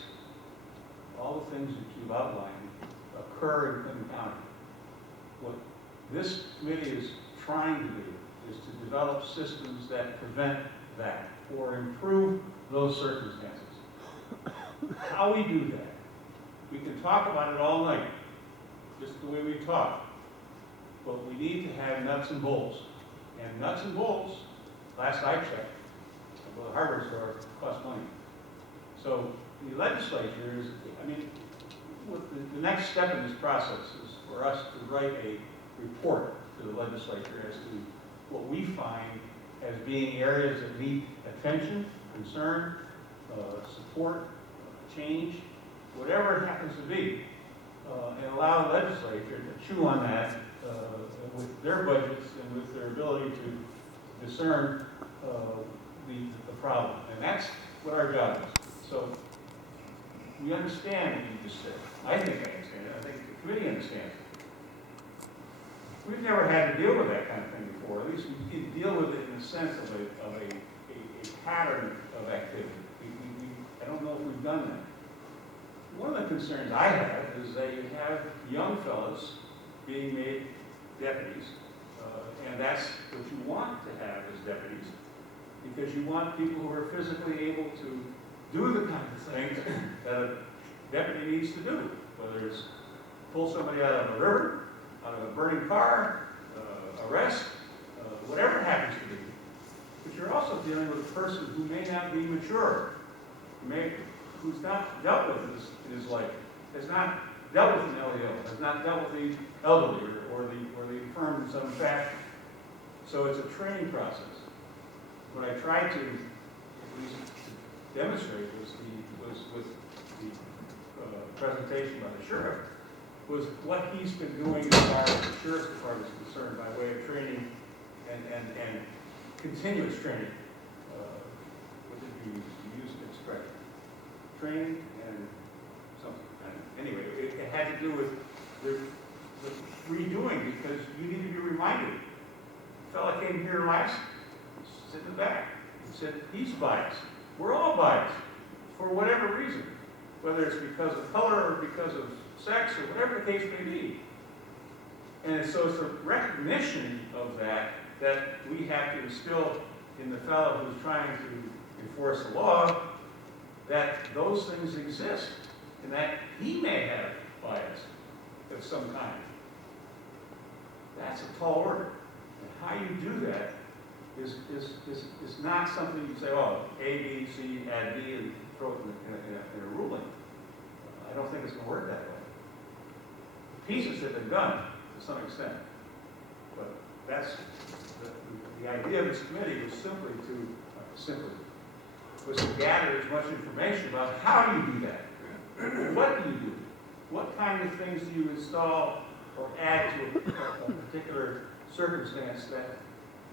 all the things that you've outlined occur in Clinton County. What this committee is trying to do is to develop systems that prevent that or improve those circumstances. How we do that, we can talk about it all night, just the way we talk, but we need to have nuts and bolts. And nuts and bolts, last I checked, well, the hardware store costs money. So the legislature is, I mean, the next step in this process is for us to write a report to the legislature as to what we find as being areas that need attention, concern, support, change, whatever it happens to be, and allow the legislature to chew on that with their budgets and with their ability to discern the problem. And that's what our job is. So we understand what you just said. I think I understand it. I think the committee understands it. We've never had to deal with that kind of thing before. At least we did deal with it in the sense of a pattern of activity. I don't know if we've done that. One of the concerns I have is that you have young fellas being made deputies, and that's what you want to have as deputies, because you want people who are physically able to do the kind of things that a deputy needs to do, whether it's pull somebody out of a river, out of a burning car, arrest, whatever it happens to be. But you're also dealing with a person who may not be mature, who's not dealt with in his life, has not dealt with an LEO, has not dealt with the elderly or the infirm in some fashion. So it's a training process. What I tried to at least demonstrate was with the presentation by the sheriff, was what he's been doing as far as the sheriff's department is concerned by way of training and continuous training. What did you use? You used an expression. Training and something. Anyway, it had to do with redoing, because you need to be reminded The fella came here last, sit in the back, and said he's biased. We're all biased, for whatever reason, whether it's because of color or because of sex or whatever the case may be. And so it's a recognition of that we have to instill in the fellow who's trying to enforce the law, that those things exist, and that he may have bias of some kind. That's a tall order. And how you do that is not something you say, oh, A, B, C, add B, and throw it in a ruling. I don't think it's going to work that way. Pieces have been done to some extent, but that's the idea of this committee was to gather as much information about how you do that. What do you do? What kind of things do you install or add to a particular circumstance that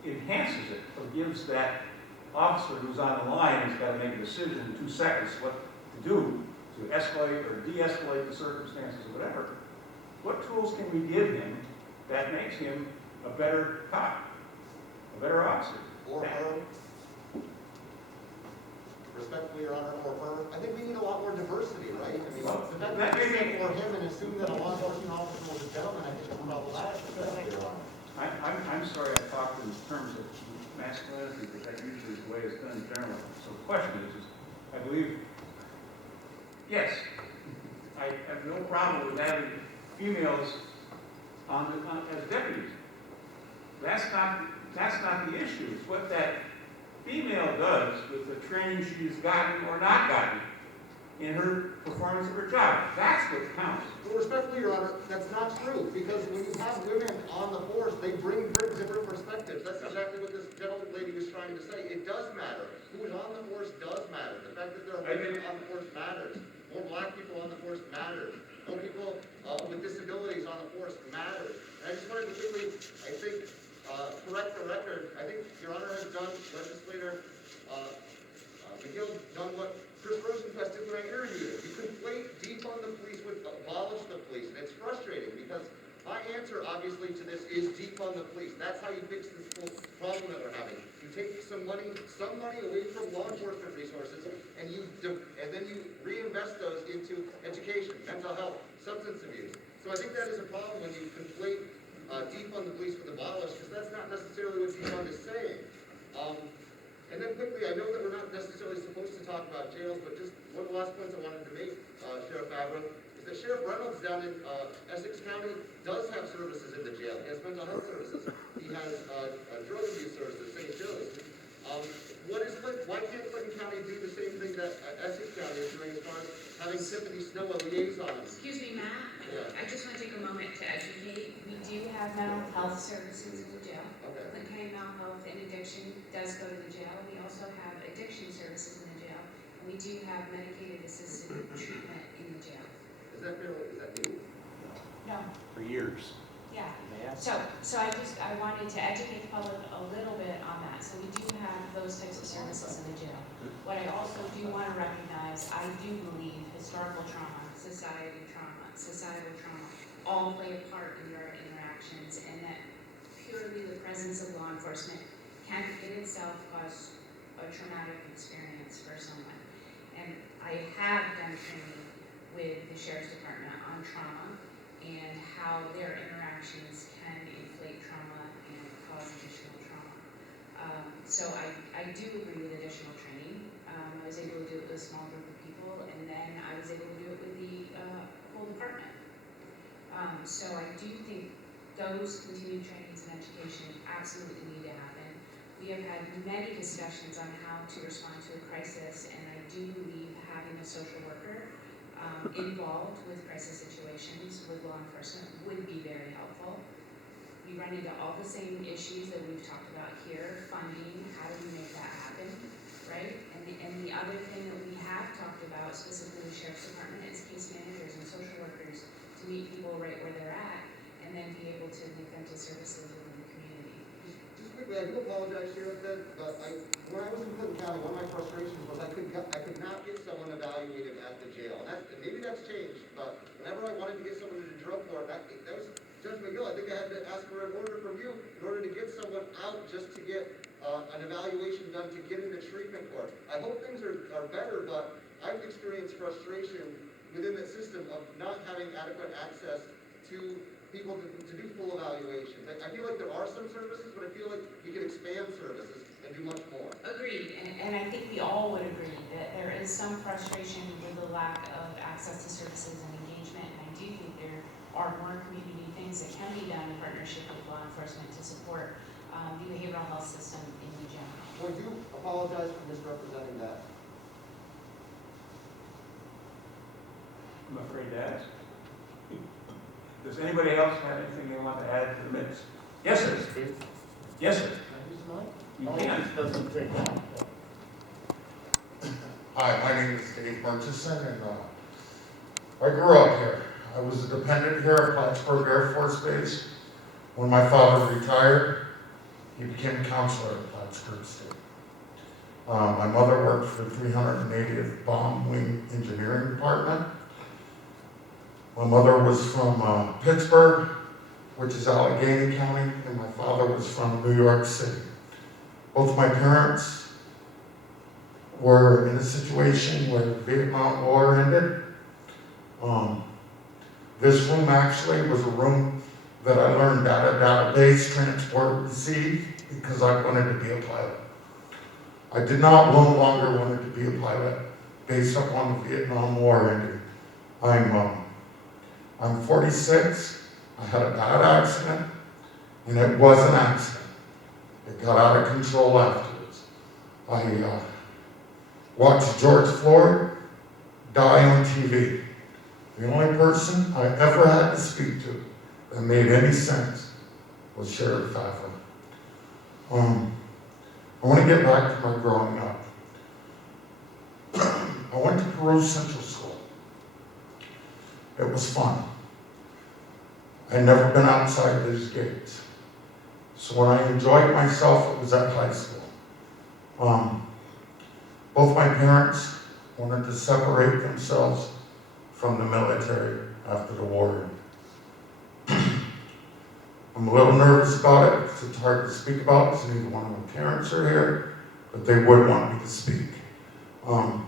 enhances it or gives that officer who's on the line who's got to make a decision in 2 seconds what to do to escalate or de-escalate the circumstances or whatever. What tools can we give him that makes him a better cop, a better officer? Or her. Respectfully, Your Honor, or her. I think we need a lot more diversity, right? I mean, Well, the fact that that you may say be- for him and assume that a law enforcement officer was a gentleman, I think is problematic. Respectfully, Your Honor. I'm sorry I talked in terms of masculinity, but that usually is the way it's done generally. So the question is I believe, yes, I have no problem with having females as deputies. That's not the issue. It's what that female does with the training she's gotten or not gotten in her performance of her job. That's what counts. Well, respectfully, Your Honor, that's not true, because when you have women on the force, they bring different perspectives. That's exactly what this gentleman lady was trying to say. It does matter. Who is on the force does matter. The fact that there are women on the force matters. More black people on the force matters. More people with disabilities on the force matters. And I just wanted to quickly, I think, correct the record. I think Your Honor has done, Legislator McGill, done what Chris Rosenquist did when I interviewed him. You conflate defund the police with abolish the police. And it's frustrating because my answer, obviously, to this is defund the police. That's how you fix this whole problem that we're having. You take some money away from law enforcement resources, and then you reinvest those into education, mental health, substance abuse. So I think that is a problem when you conflate defund the police with abolish, because that's not necessarily what defund is saying. And then quickly, I know that we're not necessarily supposed to talk about jails, but just one of the last points I wanted to make, Sheriff Favreau, is that Sheriff Reynolds down in Essex County does have services in the jail. He has mental health services. He has drug abuse services, St. Joe's. Why can't Clinton County do the same thing that Essex County is doing as far as having Tiffany Snow a liaison? Excuse me, Matt. Yeah. I just want to take a moment to educate. We do have mental health services in the jail. Okay. Clinton County Mental Health and Addiction does go to the jail. We also have addiction services in the jail. And we do have medicated assisted treatment in the jail. Is that new? No. For years. Yeah. So I wanted to educate the public a little bit on that. So we do have those types of services in the jail. What I also do want to recognize, I do believe historical trauma, societal trauma, all play a part in your interactions, and that purely the presence of law enforcement can in itself cause a traumatic experience for someone. And I have done training with the Sheriff's Department on trauma and how their interactions can inflate trauma and cause additional trauma. So I do agree with additional training. I was able to do it with a small group of people, and then I was able to do it with the whole department. So I do think those continued trainings and education absolutely need to happen. We have had many discussions on how to respond to a crisis, and I do believe having a social worker involved with crisis situations with law enforcement would be very helpful. We run into all the same issues that we've talked about here, funding, how do we make that happen, right? And the other thing that we have talked about, specifically the Sheriff's Department, is case managers and social workers to meet people right where they're at, and then be able to link them to services within the community. Just quickly, I do apologize, Sheriff, but when I was in Clinton County, one of my frustrations was I could not get someone evaluated at the jail. And maybe that's changed, but whenever I wanted to get someone to the drug court, that was Judge McGill, I think I had to ask for an order from you in order to get someone out just to get an evaluation done to get into treatment court. I hope things are better, but I've experienced frustration within the system of not having adequate access to people to do full evaluations. I feel like there are some services, but I feel like we can expand services and do much more. Agreed, and I think we all would agree that there is some frustration with the lack of access to services and engagement, and I do think there are more community things that can be done in partnership with law enforcement to support the behavioral health system in general. So I do apologize for misrepresenting that. I'm afraid to ask. Does anybody else have anything they want to add to the minutes? Yes, sir. Yes, sir. You can. Hi, my name is Dave Buncheson, and I grew up here. I was a dependent here at Plattsburgh Air Force Base. When my father retired, he became a counselor at Plattsburgh State. My mother worked for the 380th Bomb Wing Engineering Department. My mother was from Pittsburgh, which is Allegheny County, and my father was from New York City. Both my parents were in a situation where the Vietnam War ended. This room actually was a room that I learned database, transport, receive, because I wanted to be a pilot. I did not no longer wanted to be a pilot based upon the Vietnam War ending. I'm 46, I had a bad accident, and it was an accident. It got out of control afterwards. I watched George Floyd die on TV. The only person I ever had to speak to that made any sense was Sheriff Pfeiffer. I want to get back to my growing up. I went to Peru Central School. It was fun. I'd never been outside these gates. So when I enjoyed myself, it was at high school. Both my parents wanted to separate themselves from the military after the war. I'm a little nervous about it because it's hard to speak about because neither one of my parents are here, but they would want me to speak. I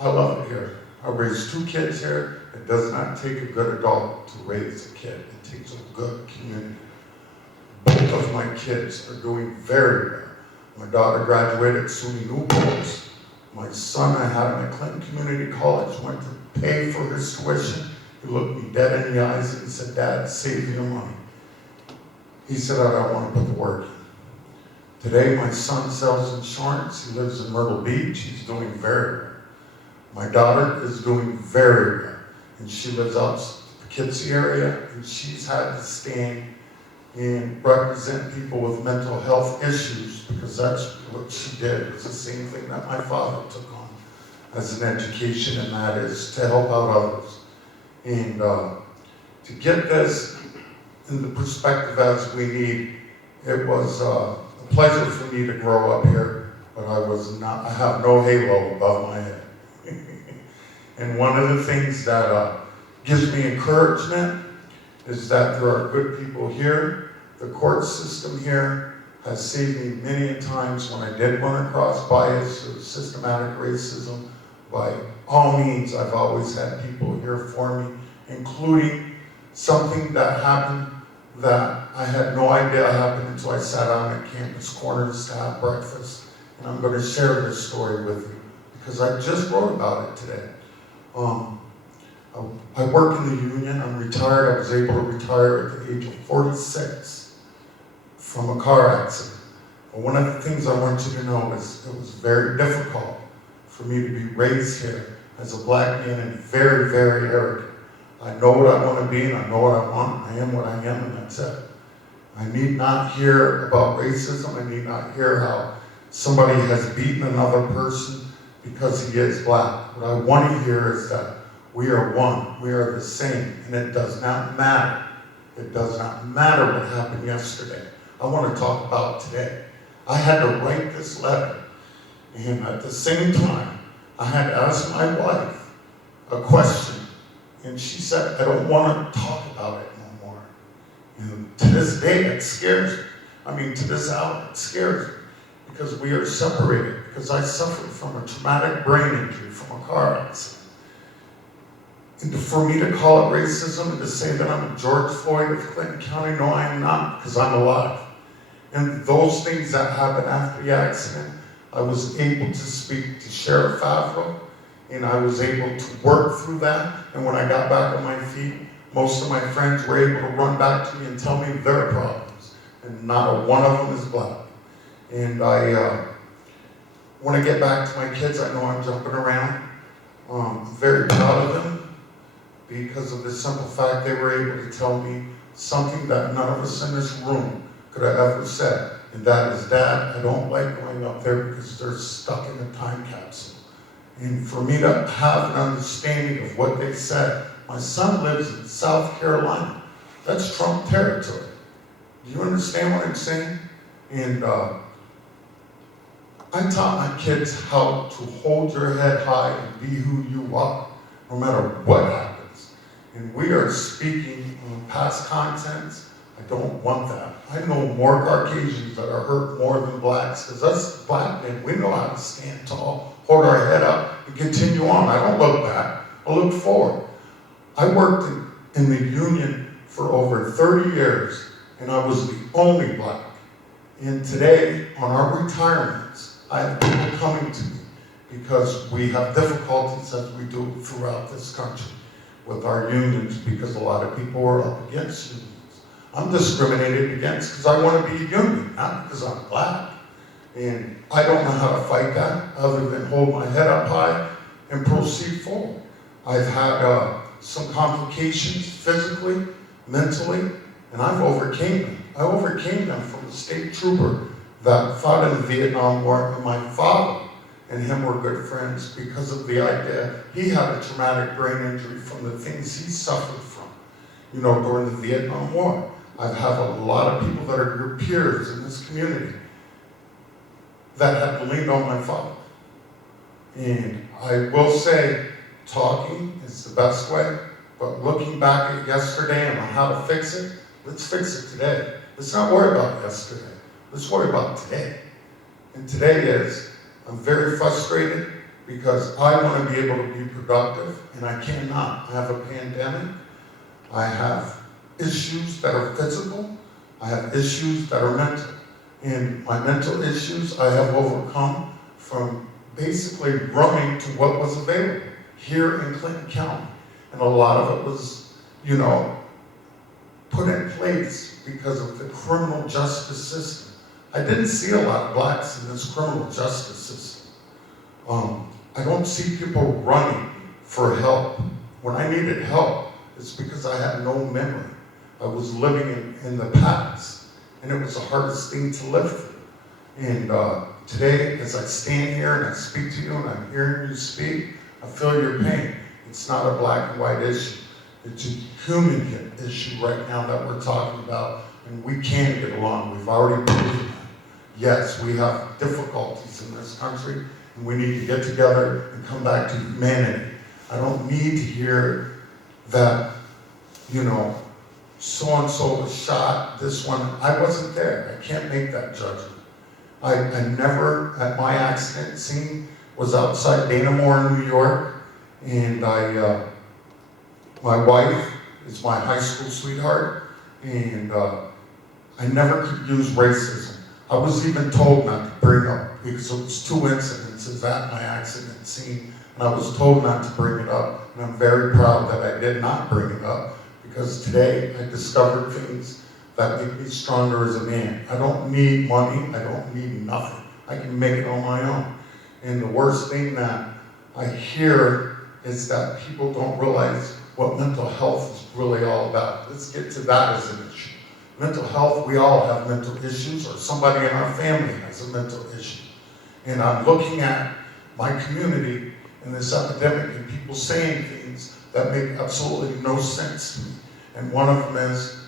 love it here. I raised 2 kids here. It does not take a good adult to raise a kid. It takes a good community. Both of my kids are doing very well. My daughter graduated SUNY Newport. My son I had him at Clinton Community College, went to pay for his tuition. He looked me dead in the eyes and said, "Dad, save your money." He said, "I don't want to put the work in." Today, my son sells insurance. He lives in Myrtle Beach. He's doing very well. My daughter is doing very well. And she lives out in the Poughkeepsie area, and she's had to stand and represent people with mental health issues because that's what she did. It's the same thing that my father took on as an education, and that is to help out others. And to get this in the perspective as we need, it was a pleasure for me to grow up here, but I have no halo above my head. And one of the things that gives me encouragement is that there are good people here. The court system here has saved me many times when I did run across bias or systematic racism. By all means, I've always had people here for me, including something that happened that I had no idea happened until I sat down at Campus Corners to have breakfast. And I'm going to share this story with you because I just wrote about it today. I work in the union. I'm retired. I was able to retire at the age of 46 from a car accident. But one of the things I want you to know is it was very difficult for me to be raised here as a black man and very, very arrogant. I know what I want to be and I know what I want. I am what I am and that's it. I need not hear about racism. I need not hear how somebody has beaten another person because he is black. What I want to hear is that we are one. We are the same. And it does not matter. It does not matter what happened yesterday. I want to talk about today. I had to write this letter. And at the same time, I had to ask my wife a question. And she said, I don't want to talk about it no more. And to this day, it scares me. I mean, to this hour, it scares me. Because we are separated. Because I suffered from a traumatic brain injury from a car accident. And for me to call it racism and to say that I'm a George Floyd of Clinton County, no, I am not, because I'm alive. And those things that happened after the accident, I was able to speak to Sheriff Favreau, and I was able to work through that. And when I got back on my feet, most of my friends were able to run back to me and tell me their problems. And not a one of them is black. And when I get back to my kids, I know I'm jumping around. I'm very proud of them because of the simple fact they were able to tell me something that none of us in this room could have ever said. And that is, Dad, I don't like going up there because they're stuck in a time capsule. And for me to have an understanding of what they said, my son lives in South Carolina. That's Trump territory. Do you understand what I'm saying? And I taught my kids how to hold your head high and be who you are, no matter what happens. And we are speaking on past contents. I don't want that. I know more Caucasians that are hurt more than blacks, because us black men, we know how to stand tall, hold our head up, and continue on. I don't look back. I look forward. I worked in the union for over 30 years, and I was the only black. And today, on our retirements, I have people coming to me because we have difficulties as we do throughout this country with our unions, because a lot of people are up against unions. I'm discriminated against because I want to be a union, not because I'm black. And I don't know how to fight that other than hold my head up high and proceed forward. I've had some complications physically, mentally, and I've overcame them. I overcame them from a state trooper that fought in the Vietnam War, and my father and him were good friends because of the idea he had a traumatic brain injury from the things he suffered from, during the Vietnam War. I have a lot of people that are your peers in this community that have leaned on my father. And I will say, talking is the best way, but looking back at yesterday and on how to fix it, let's fix it today. Let's not worry about yesterday. Let's worry about today. And today is, I'm very frustrated because I want to be able to be productive, and I cannot. I have a pandemic. I have issues that are physical. I have issues that are mental. And my mental issues I have overcome from basically running to what was available here in Clinton County. And a lot of it was, put in place because of the criminal justice system. I didn't see a lot of blacks in this criminal justice system. I don't see people running for help. When I needed help, it's because I had no memory. I was living in the past, and it was the hardest thing to live through. And today, as I stand here and I speak to you and I'm hearing you speak, I feel your pain. It's not a black and white issue. It's a human issue right now that we're talking about, and we can get along. We've already proven that. Yes, we have difficulties in this country, and we need to get together and come back to humanity. I don't need to hear that, so-and-so was shot, this one. I wasn't there. I can't make that judgment. I never, at my accident scene, was outside Danamore in New York, and my wife is my high school sweetheart, and I never could use racism. I was even told not to bring up, because it was 2 incidences at my accident scene, and I was told not to bring it up, and I'm very proud that I did not bring it up, because today I discovered things that make me stronger as a man. I don't need money, I don't need nothing. I can make it on my own. And the worst thing that I hear is that people don't realize what mental health is really all about. Let's get to that as an issue. Mental health, we all have mental issues, or somebody in our family has a mental issue. And I'm looking at my community and this epidemic and people saying things that make absolutely no sense to me. And one of them is,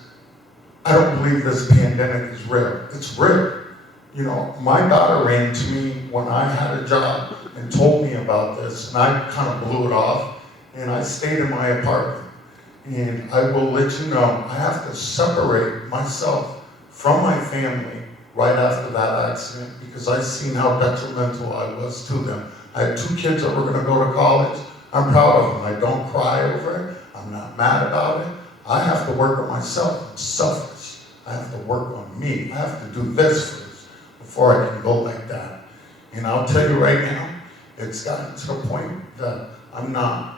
I don't believe this pandemic is real. It's real. My daughter ran to me when I had a job and told me about this, and I kind of blew it off, and I stayed in my apartment. And I will let you know, I have to separate myself from my family right after that accident because I've seen how detrimental I was to them. I had 2 kids that were going to go to college. I'm proud of them. I don't cry over it. I'm not mad about it. I have to work on myself. I'm selfish. I have to work on me. I have to do this first before I can go like that. And I'll tell you right now, it's gotten to the point that I'm not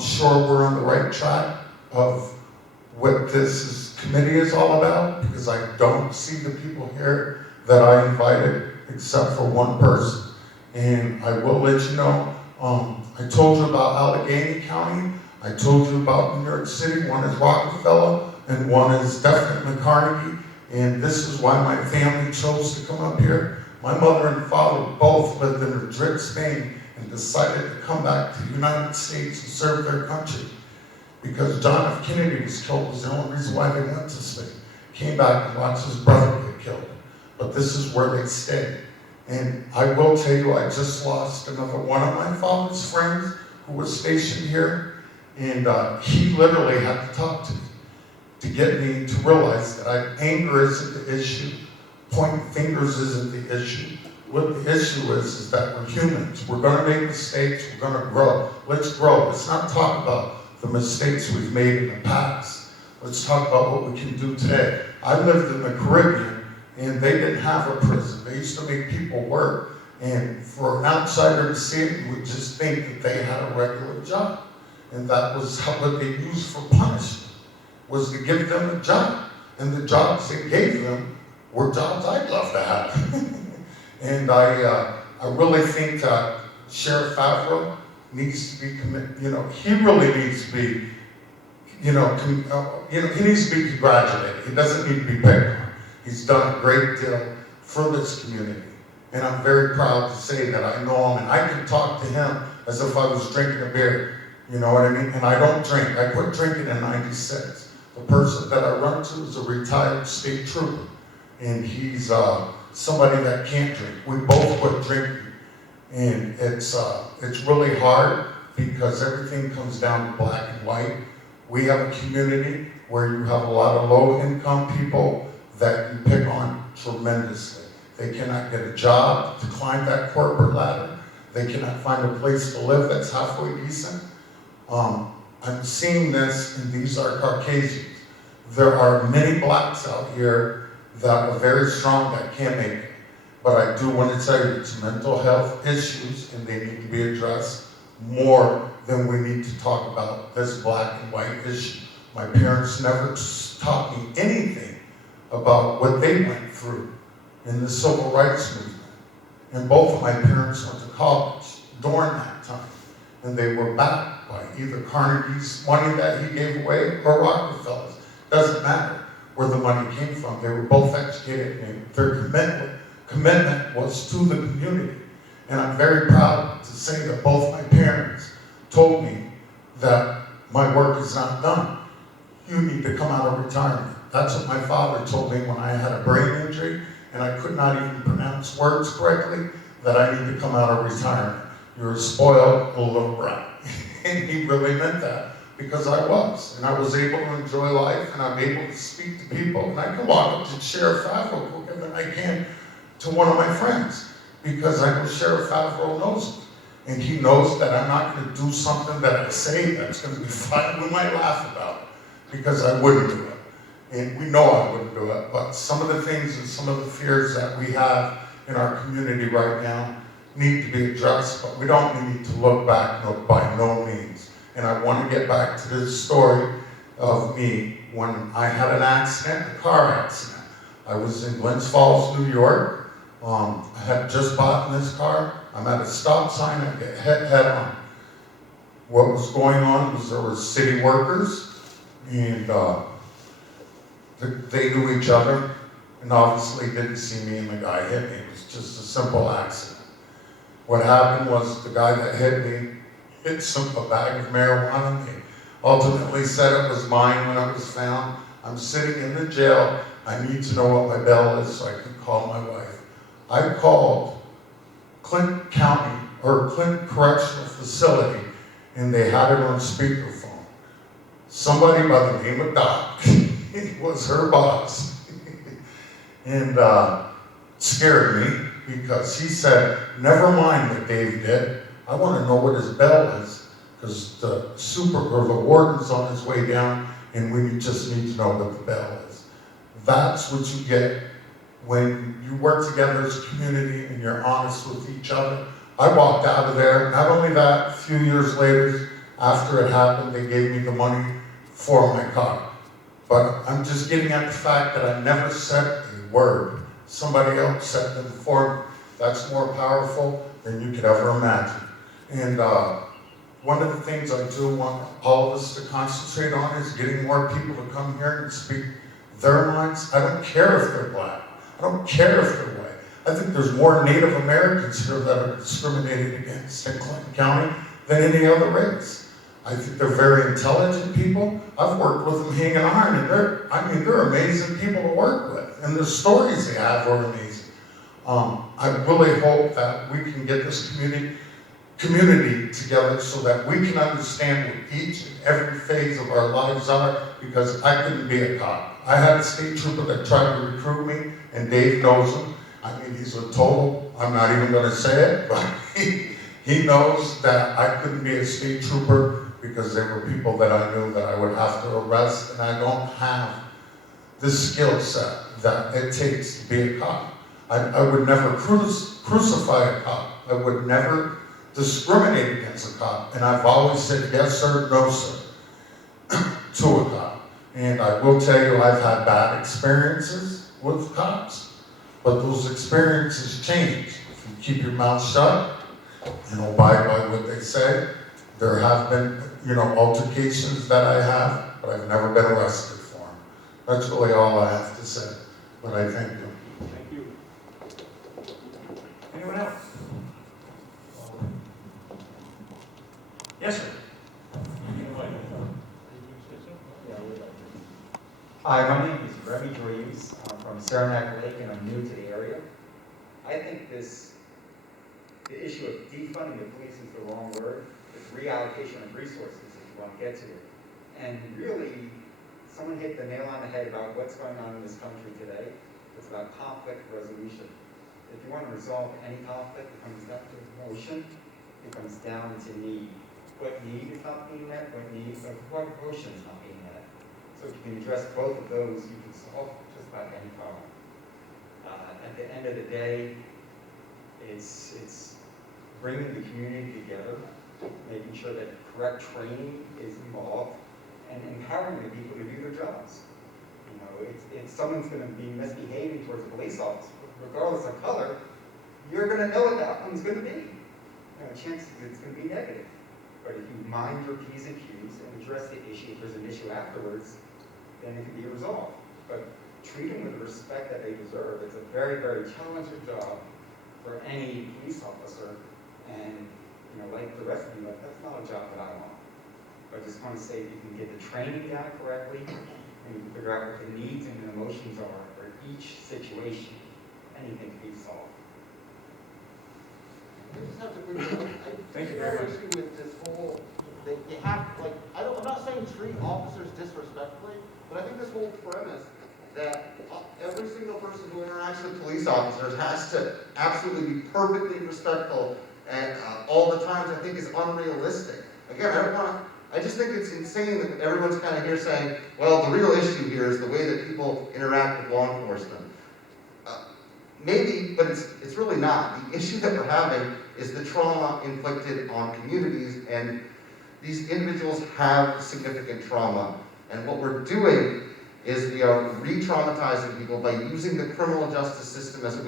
sure we're on the right track of what this committee is all about, because I don't see the people here that I invited except for one person. And I will let you know, I told you about Allegheny County, I told you about New York City, one is Rockefeller, and one is definitely Carnegie, and this is why my family chose to come up here. My mother and father both lived in Madrid, Spain, and decided to come back to the United States and serve their country. Because John F. Kennedy was killed was the only reason why they went to Spain. Came back and watched his brother get killed. But this is where they stayed. And I will tell you, I just lost another one of my father's friends who was stationed here. And he literally had to talk to me to get me to realize that anger isn't the issue. Pointing fingers isn't the issue. What the issue is that we're humans. We're going to make mistakes. We're going to grow. Let's grow. Let's not talk about the mistakes we've made in the past. Let's talk about what we can do today. I lived in the Caribbean, and they didn't have a prison. They used to make people work. And for an outsider to see it, you would just think that they had a regular job. And that was what they used for punishment, was to give them a job. And the jobs they gave them were jobs I'd love to have. And I really think that Sheriff Favreau needs to be he really needs to be, he needs to be congratulated. He doesn't need to be picked on. He's done a great deal for this community. And I'm very proud to say that I know him, and I can talk to him as if I was drinking a beer. You know what I mean? And I don't drink. I quit drinking in '96. The person that I run to is a retired state trooper, and he's somebody that can't drink. We both quit drinking, and it's really hard because everything comes down to black and white. We have a community where you have a lot of low-income people that you pick on tremendously. They cannot get a job to climb that corporate ladder. They cannot find a place to live that's halfway decent. I'm seeing this, and these are Caucasians. There are many blacks out here that are very strong that can't make it. But I do want to tell you, it's mental health issues, and they need to be addressed more than we need to talk about this black and white issue. My parents never taught me anything about what they went through in the civil rights movement. And both of my parents went to college during that time. And they were backed by either Carnegie's money that he gave away or Rockefeller's. Doesn't matter where the money came from. They were both educated, and their commitment was to the community. And I'm very proud to say that both my parents told me that my work is not done. You need to come out of retirement. That's what my father told me when I had a brain injury and I could not even pronounce words correctly, that I need to come out of retirement. You're a spoiled little brat. And he really meant that, because I was. And I was able to enjoy life, and I'm able to speak to people. And I can walk up to Sheriff Favreau quicker than I can to one of my friends, because I know Sheriff Favreau knows me. And he knows that I'm not going to do something that I say that's going to be fun. We might laugh about it, because I wouldn't do it. And we know I wouldn't do it. But some of the things and some of the fears that we have in our community right now need to be addressed, but we don't need to look back, no, by no means. And I want to get back to this story of me when I had an accident, a car accident. I was in Glens Falls, New York. I had just bought this car. I'm at a stop sign, I get head on. What was going on was there were city workers, and they knew each other, and obviously didn't see me, and the guy hit me. It was just a simple accident. What happened was the guy that hit me hit a bag of marijuana. He ultimately said it was mine when it was found. I'm sitting in the jail. I need to know what my bail is so I can call my wife. I called Clinton County, or Clinton Correctional Facility, and they had it on speakerphone. Somebody by the name of Doc was her boss. And scared me because he said, never mind what Dave did. I want to know what his bell is, because the the warden's on his way down, and we just need to know what the bell is. That's what you get when you work together as a community and you're honest with each other. I walked out of there. Not only that, a few years later, after it happened, they gave me the money for my car. But I'm just getting at the fact that I never said a word. Somebody else said it for me. That's more powerful than you could ever imagine. And one of the things I do want all of us to concentrate on is getting more people to come here and speak their minds. I don't care if they're black. I don't care if they're white. I think there's more Native Americans here that are discriminated against in Clinton County than any other race. I think they're very intelligent people. I've worked with them hanging iron, and they're amazing people to work with. And the stories they have are amazing. I really hope that we can get this community together so that we can understand what each and every phase of our lives are, because I couldn't be a cop. I had a state trooper that tried to recruit me, and Dave knows him. I mean, he's a total, I'm not even gonna say it, but he knows that I couldn't be a state trooper because there were people that I knew that I would have to arrest, and I don't have the skill set that it takes to be a cop. I would never crucify a cop. I would never discriminate against a cop, and I've always said yes sir, no sir to a cop. And I will tell you, I've had bad experiences with cops, but those experiences change. If you keep your mouth shut and abide by what they say. There have been, altercations that I have, but I've never been arrested for them. That's really all I have to say, but I thank you. Thank you. Anyone else? Yes, sir. Hi, my name is Remy Drews. I'm from Saranac Lake and I'm new to the area. I think the issue of defunding the police is the wrong word. It's reallocation of resources if you want to get to it. And really, someone hit the nail on the head about what's going on in this country today. It's about conflict resolution. If you want to resolve any conflict, it comes down to emotion. It comes down to need. What need is not being met, what emotion is not being met. So if you can address both of those, you can solve just about any problem. At the end of the day, it's bringing the community together, making sure that correct training is involved, and empowering the people to do their jobs. If someone's going to be misbehaving towards a police officer, regardless of color, you're going to know what the outcome's going to be. Chances it's going to be negative. But if you mind your P's and Q's and address the issue, if there's an issue afterwards, then it can be resolved. But treat them with the respect that they deserve. It's a very, very challenging job for any police officer. And, like the rest of you, that's not a job that I want. But I just want to say, if you can get the training down correctly, and you can figure out what the needs and the emotions are for each situation, anything can be solved. I just have to bring it up. Thank you I very much. issue with this whole, they have, I'm not saying treat officers disrespectfully, but I think this whole premise that Every single person who interacts with police officers has to absolutely be perfectly respectful and all the times, I think, is unrealistic. Again, I just think it's insane that everyone's kind of here saying, well, the real issue here is the way that people interact with law enforcement. Maybe, but it's really not. The issue that we're having is the trauma inflicted on communities, and these individuals have significant trauma. And what we're doing is we are re-traumatizing people by using the criminal justice system as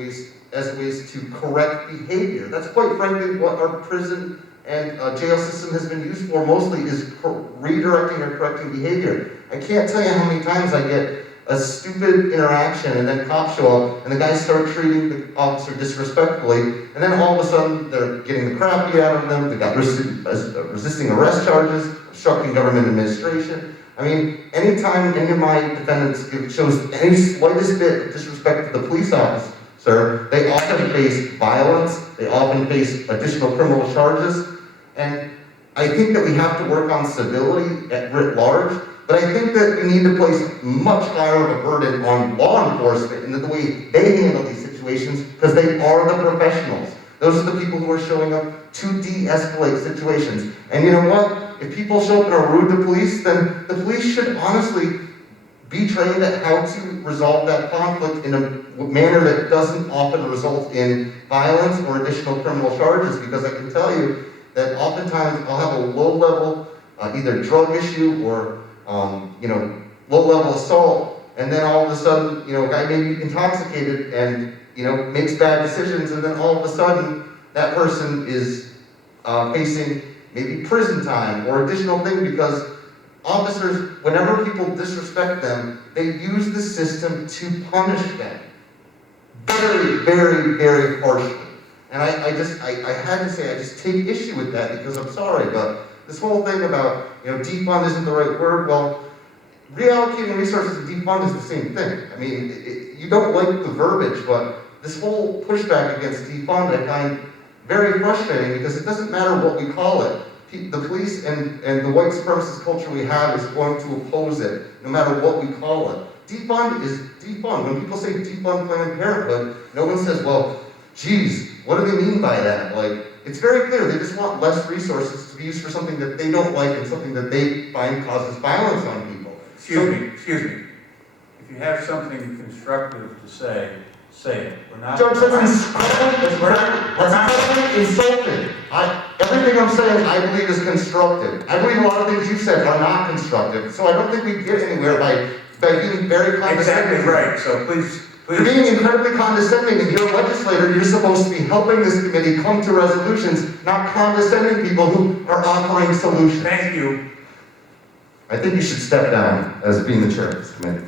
ways to correct behavior. That's quite frankly what our prison and jail system has been used for mostly, is redirecting or correcting behavior. I can't tell you how many times I get a stupid interaction and then cops show up and the guys start treating the officer disrespectfully, and then all of a sudden they're getting the crap beat out of them. They got resisting arrest charges, obstructing government administration. I mean, anytime any of my defendants shows any slightest bit of disrespect to the police officer, they often face violence, they often face additional criminal charges, and I think that we have to work on civility at writ large, but I think that we need to place much higher of a burden on law enforcement in the way they handle these situations, because they are the professionals. Those are the people who are showing up to de-escalate situations. And you know what? If people show up and are rude to police, then the police should honestly be trained at how to resolve that conflict in a manner that doesn't often result in violence or additional criminal charges, because I can tell you that oftentimes I'll have a low-level either drug issue or low-level assault, and then all of a sudden, a guy may be intoxicated and makes bad decisions, and then all of a sudden that person is facing maybe prison time or additional thing, because officers, whenever people disrespect them, they use the system to punish them very, very, very harshly. And I had to say, I just take issue with that, because I'm sorry, but this whole thing about, defund isn't the right word. Well, reallocating resources and defund is the same thing. I mean, you don't like the verbiage, but this whole pushback against defund I find very frustrating, because it doesn't matter what we call it. The police and the white supremacist culture we have is going to oppose it, no matter what we call it. Defund is defund. When people say defund Planned Parenthood, no one says, well, geez, what do they mean by that? Like, it's very clear, they just want less resources to be used for something that they don't like and something that they find causes violence on people. Excuse me. If you have something constructive to say it. We're not. Judge, that's insulting. Everything I'm saying, I believe, is constructive. I believe a lot of things you said are not constructive, so I don't think we get anywhere by being very condescending. Exactly right, so please. You're being incredibly condescending, and you're a legislator. You're supposed to be helping this committee come to resolutions, not condescending people who are offering solutions. Thank you. I think you should step down as being the chair of this committee.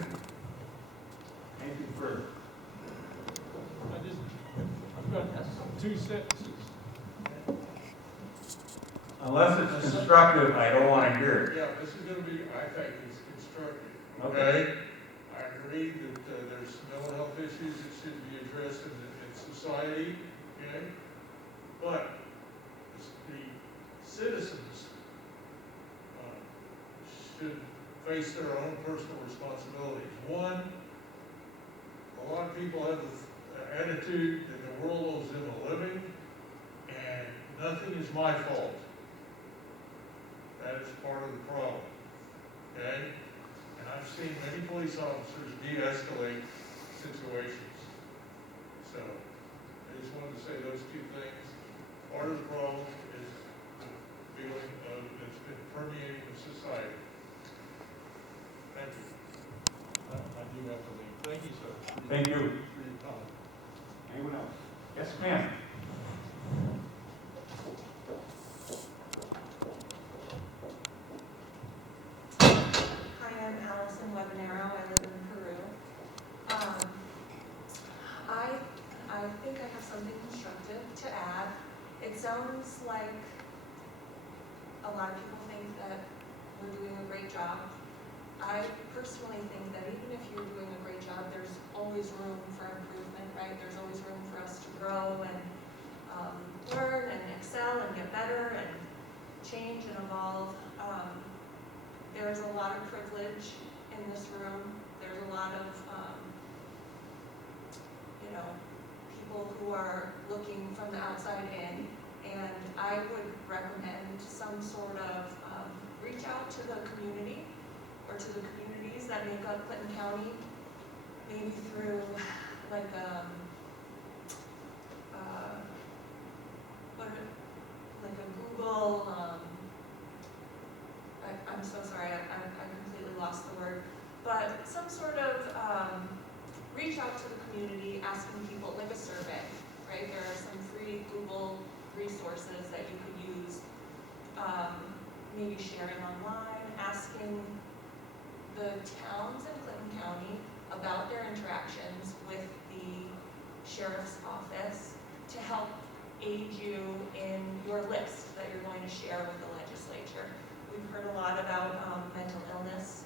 Anything further? I've got 2 sentences. Unless it's constructive, I don't want to hear it. Yeah, this is going to be, I think, it's constructive. Okay. I agree that there's mental health issues that should be addressed in society, okay? But the citizens should face their own personal responsibilities. One, a lot of people have the attitude that the world owes them a living, and nothing is my fault. That is part of the problem, okay? And I've seen many police officers de-escalate situations. So, I just wanted to say those 2 things. Part of the problem is the feeling that's been permeating the society. Thank you. I do have to leave. Thank you, sir. Thank you. For your time. Anyone else? Yes, ma'am. I'm Allison Webanero. I live in Peru. I think I have something constructive to add. It sounds like a lot of people think that we're doing a great job. I personally think that even if you're doing a great job, there's always room for improvement, right? There's always room for us to grow and learn and excel and get better and change and evolve. There's a lot of privilege in this room. There's a lot of, people who are looking from the outside in. And I would recommend some sort of reach out to the community or to the communities that make up Clinton County, maybe through like a Google, I'm so sorry, I completely lost the word, but some sort of reach out to the community, asking people, like a survey, right? There are some free Google resources that you could use, maybe sharing online, asking the towns in Clinton County about their interactions with the sheriff's office to help aid you in your list that you're going to share with the legislature. We've heard a lot about mental illness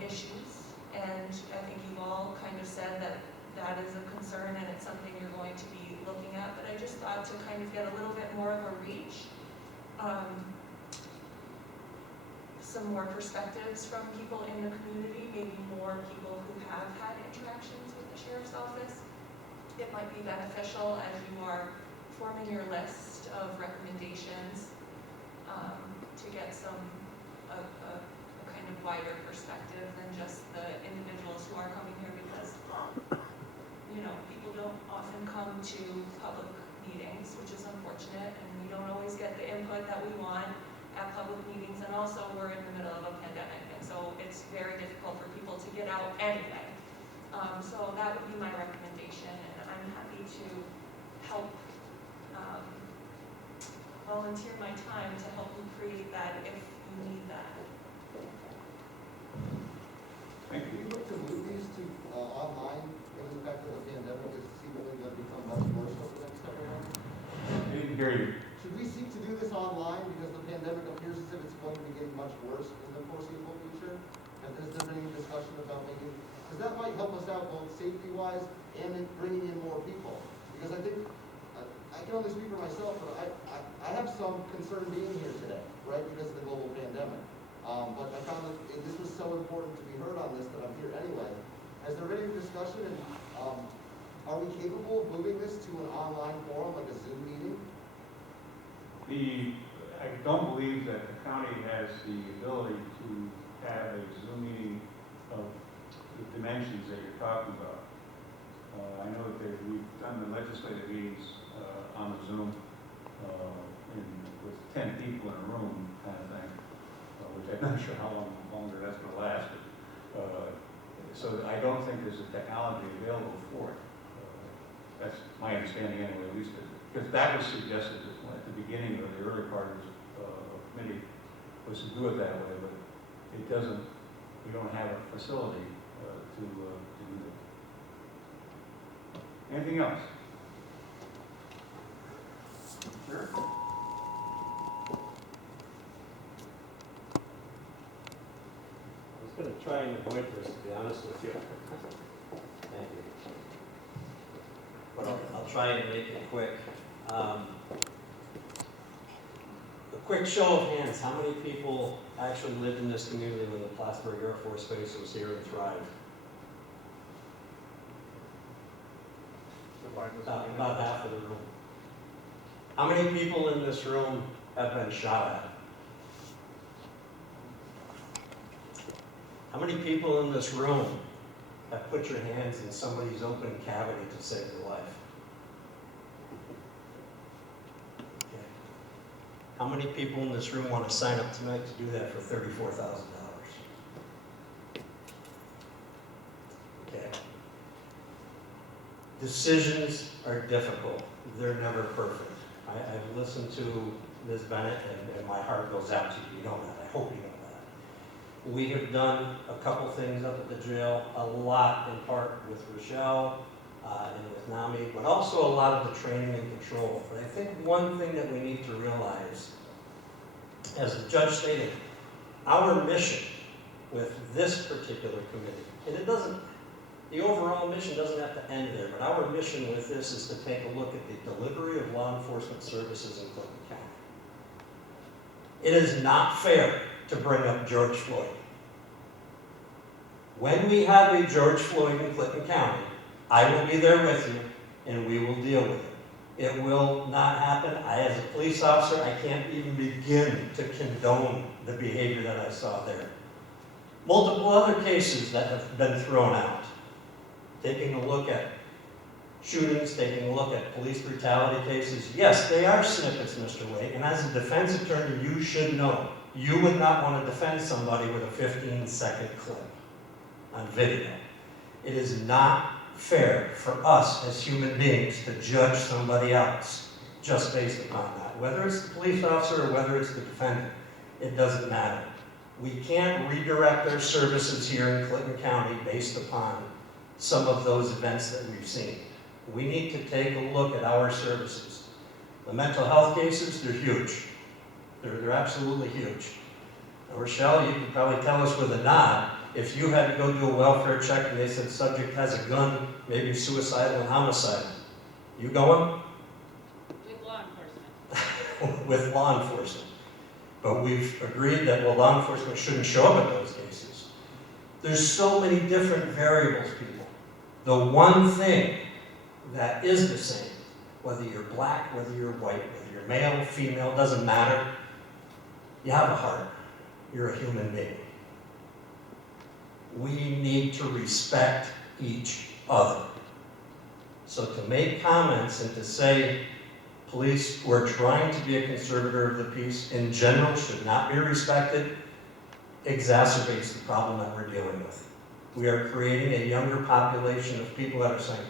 issues, and I think you've all kind of said that that is a concern and it's something you're going to be looking at, but I just thought to kind of get a little bit more of a reach some more perspectives from people in the community, maybe more people who have had interactions with the sheriff's office. It might be beneficial as you are forming your list of recommendations to get a kind of wider perspective than just the individuals who are coming here because, you know, people don't often come to public meetings, which is unfortunate, and we don't always get the input that we want at public meetings, and also we're in the middle of a pandemic, and so it's very difficult for people to get out anyway. So that would be my recommendation, and I'm happy to help volunteer my time to help you create that if you need that. Thank Do you. you look to move these to online, given the fact that the pandemic is seemingly going to become much worse over the next couple of months? I didn't hear you. Should we seek to do this online because the pandemic appears as if it's going to be getting much worse in the foreseeable future? And has there been any discussion about making, because that might help us out both safety-wise and in bringing in more people? Because I think, I can only speak for myself, but I have some concern being here today, right, because of the global pandemic. But I found that this was so important to be heard on this that I'm here anyway. Has there been any discussion, and are we capable of moving this to an online forum, like a Zoom meeting? I don't believe that the county has the ability to have a Zoom meeting of the dimensions that you're talking about. I know that we've done the legislative meetings on the Zoom with 10 people in a room kind of thing, which I'm not sure how long longer that's going to last. So I don't think there's a technology available for it. That's my understanding anyway, at least because that was suggested at the beginning of the early part of the committee was to do it that way, but it doesn't. We don't have a facility to do that. Anything else? Sure. I was going to try and avoid this, to be honest with you. Thank you. But I'll try and make it quick. A quick show of hands, how many people actually lived in this community when the Plattsburgh Air Force Base was here and thrived? About half of the room. How many people in this room have been shot at? How many people in this room have put your hands in somebody's open cavity to save their life? Okay. How many people in this room want to sign up tonight to do that for $34,000? Okay. Decisions are difficult. They're never perfect. I've listened to Ms. Bennett, and my heart goes out to you. You know that. I hope you know that. We have done a couple things up at the jail, a lot in part with Rochelle and with NAMI, but also a lot of the training and control. But I think one thing that we need to realize, as the judge stated, our mission with this particular committee, and it doesn't, the overall mission doesn't have to end there, but our mission with this is to take a look at the delivery of law enforcement services in Clinton County. It is not fair to bring up George Floyd. When we have a George Floyd in Clinton County, I will be there with you, and we will deal with it. It will not happen. As a police officer, I can't even begin to condone the behavior that I saw there. Multiple other cases that have been thrown out. Taking a look at shootings, taking a look at police brutality cases. Yes, they are snippets, Mr. Wade, and as a defense attorney, you should know. You would not want to defend somebody with a 15-second clip on video. It is not fair for us as human beings to judge somebody else just based upon that. Whether it's the police officer or whether it's the defendant, it doesn't matter. We can't redirect our services here in Clinton County based upon some of those events that we've seen. We need to take a look at our services. The mental health cases, they're huge. They're absolutely huge. Now, Rochelle, you can probably tell us with a nod, if you had to go do a welfare check and they said subject has a gun, maybe suicidal and homicide, you going? With law enforcement. With law enforcement. But we've agreed that, well, law enforcement shouldn't show up in those cases. There's so many different variables, people. The one thing that is the same, whether you're black, whether you're white, whether you're male, female, doesn't matter. You have a heart. You're a human being. We need to respect each other. So to make comments and to say police who are trying to be a conservator of the peace in general should not be respected exacerbates the problem that we're dealing with. We are creating a younger population of people that are saying,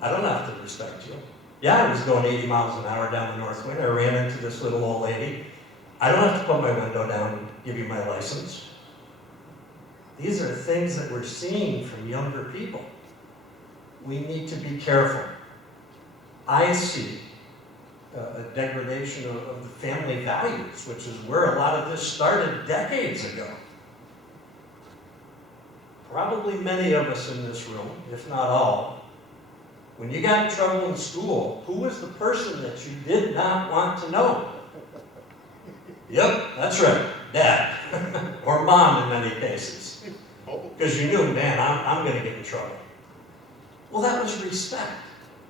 I don't have to respect you. Yeah, I was going 80 miles an hour down the North Wind. I ran into this little old lady. I don't have to put my window down and give you my license. These are things that we're seeing from younger people. We need to be careful. I see a degradation of the family values, which is where a lot of this started decades ago. Probably many of us in this room, if not all, when you got in trouble in school, who was the person that you did not want to know? Yep, that's right, Dad. Or Mom in many cases. Because you knew, man, I'm going to get in trouble. Well, that was respect.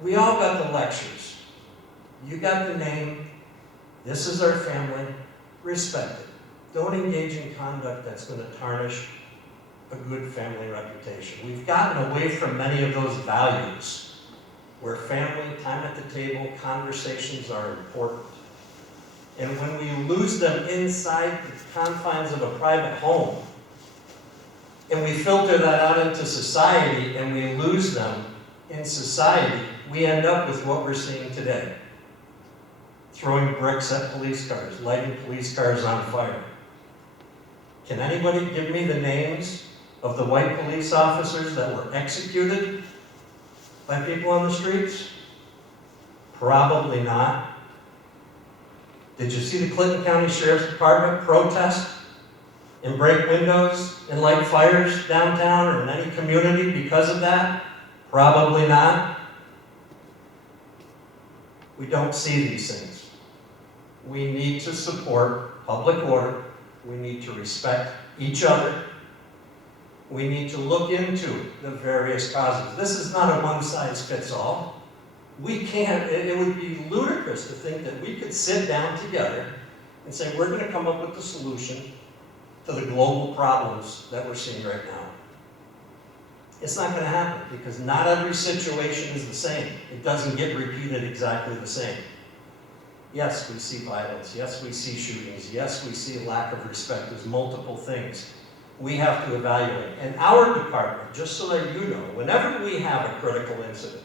We all got the lectures. You got the name. This is our family. Respect it. Don't engage in conduct that's going to tarnish a good family reputation. We've gotten away from many of those values where family, time at the table, conversations are important. And when we lose them inside the confines of a private home, and we filter that out into society, and we lose them in society, we end up with what we're seeing today. Throwing bricks at police cars, lighting police cars on fire. Can anybody give me the names of the white police officers that were executed by people on the streets? Probably not. Did you see the Clinton County Sheriff's Department protest and break windows and light fires downtown or in any community because of that? Probably not. We don't see these things. We need to support public order. We need to respect each other. We need to look into the various causes. This is not a one-size-fits-all. We can't, it would be ludicrous to think that we could sit down together and say, we're going to come up with the solution to the global problems that we're seeing right now. It's not going to happen because not every situation is the same. It doesn't get repeated exactly the same. Yes, we see violence. Yes, we see shootings. Yes, we see lack of respect. There's multiple things we have to evaluate. And our department, just so that you know, whenever we have a critical incident,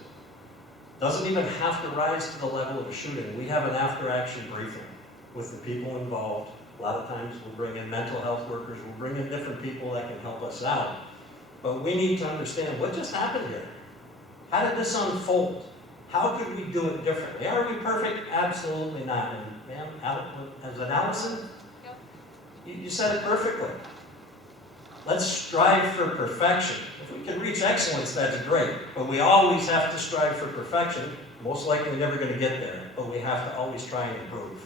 doesn't even have to rise to the level of a shooting. We have an after-action briefing with the people involved. A lot of times we'll bring in mental health workers, we'll bring in different people that can help us out. But we need to understand what just happened here. How did this unfold? How could we do it differently? Are we perfect? Absolutely not. And ma'am, as an Allison, you said it perfectly. Let's strive for perfection. If we can reach excellence, that's great. But we always have to strive for perfection. Most likely never going to get there, but we have to always try and improve.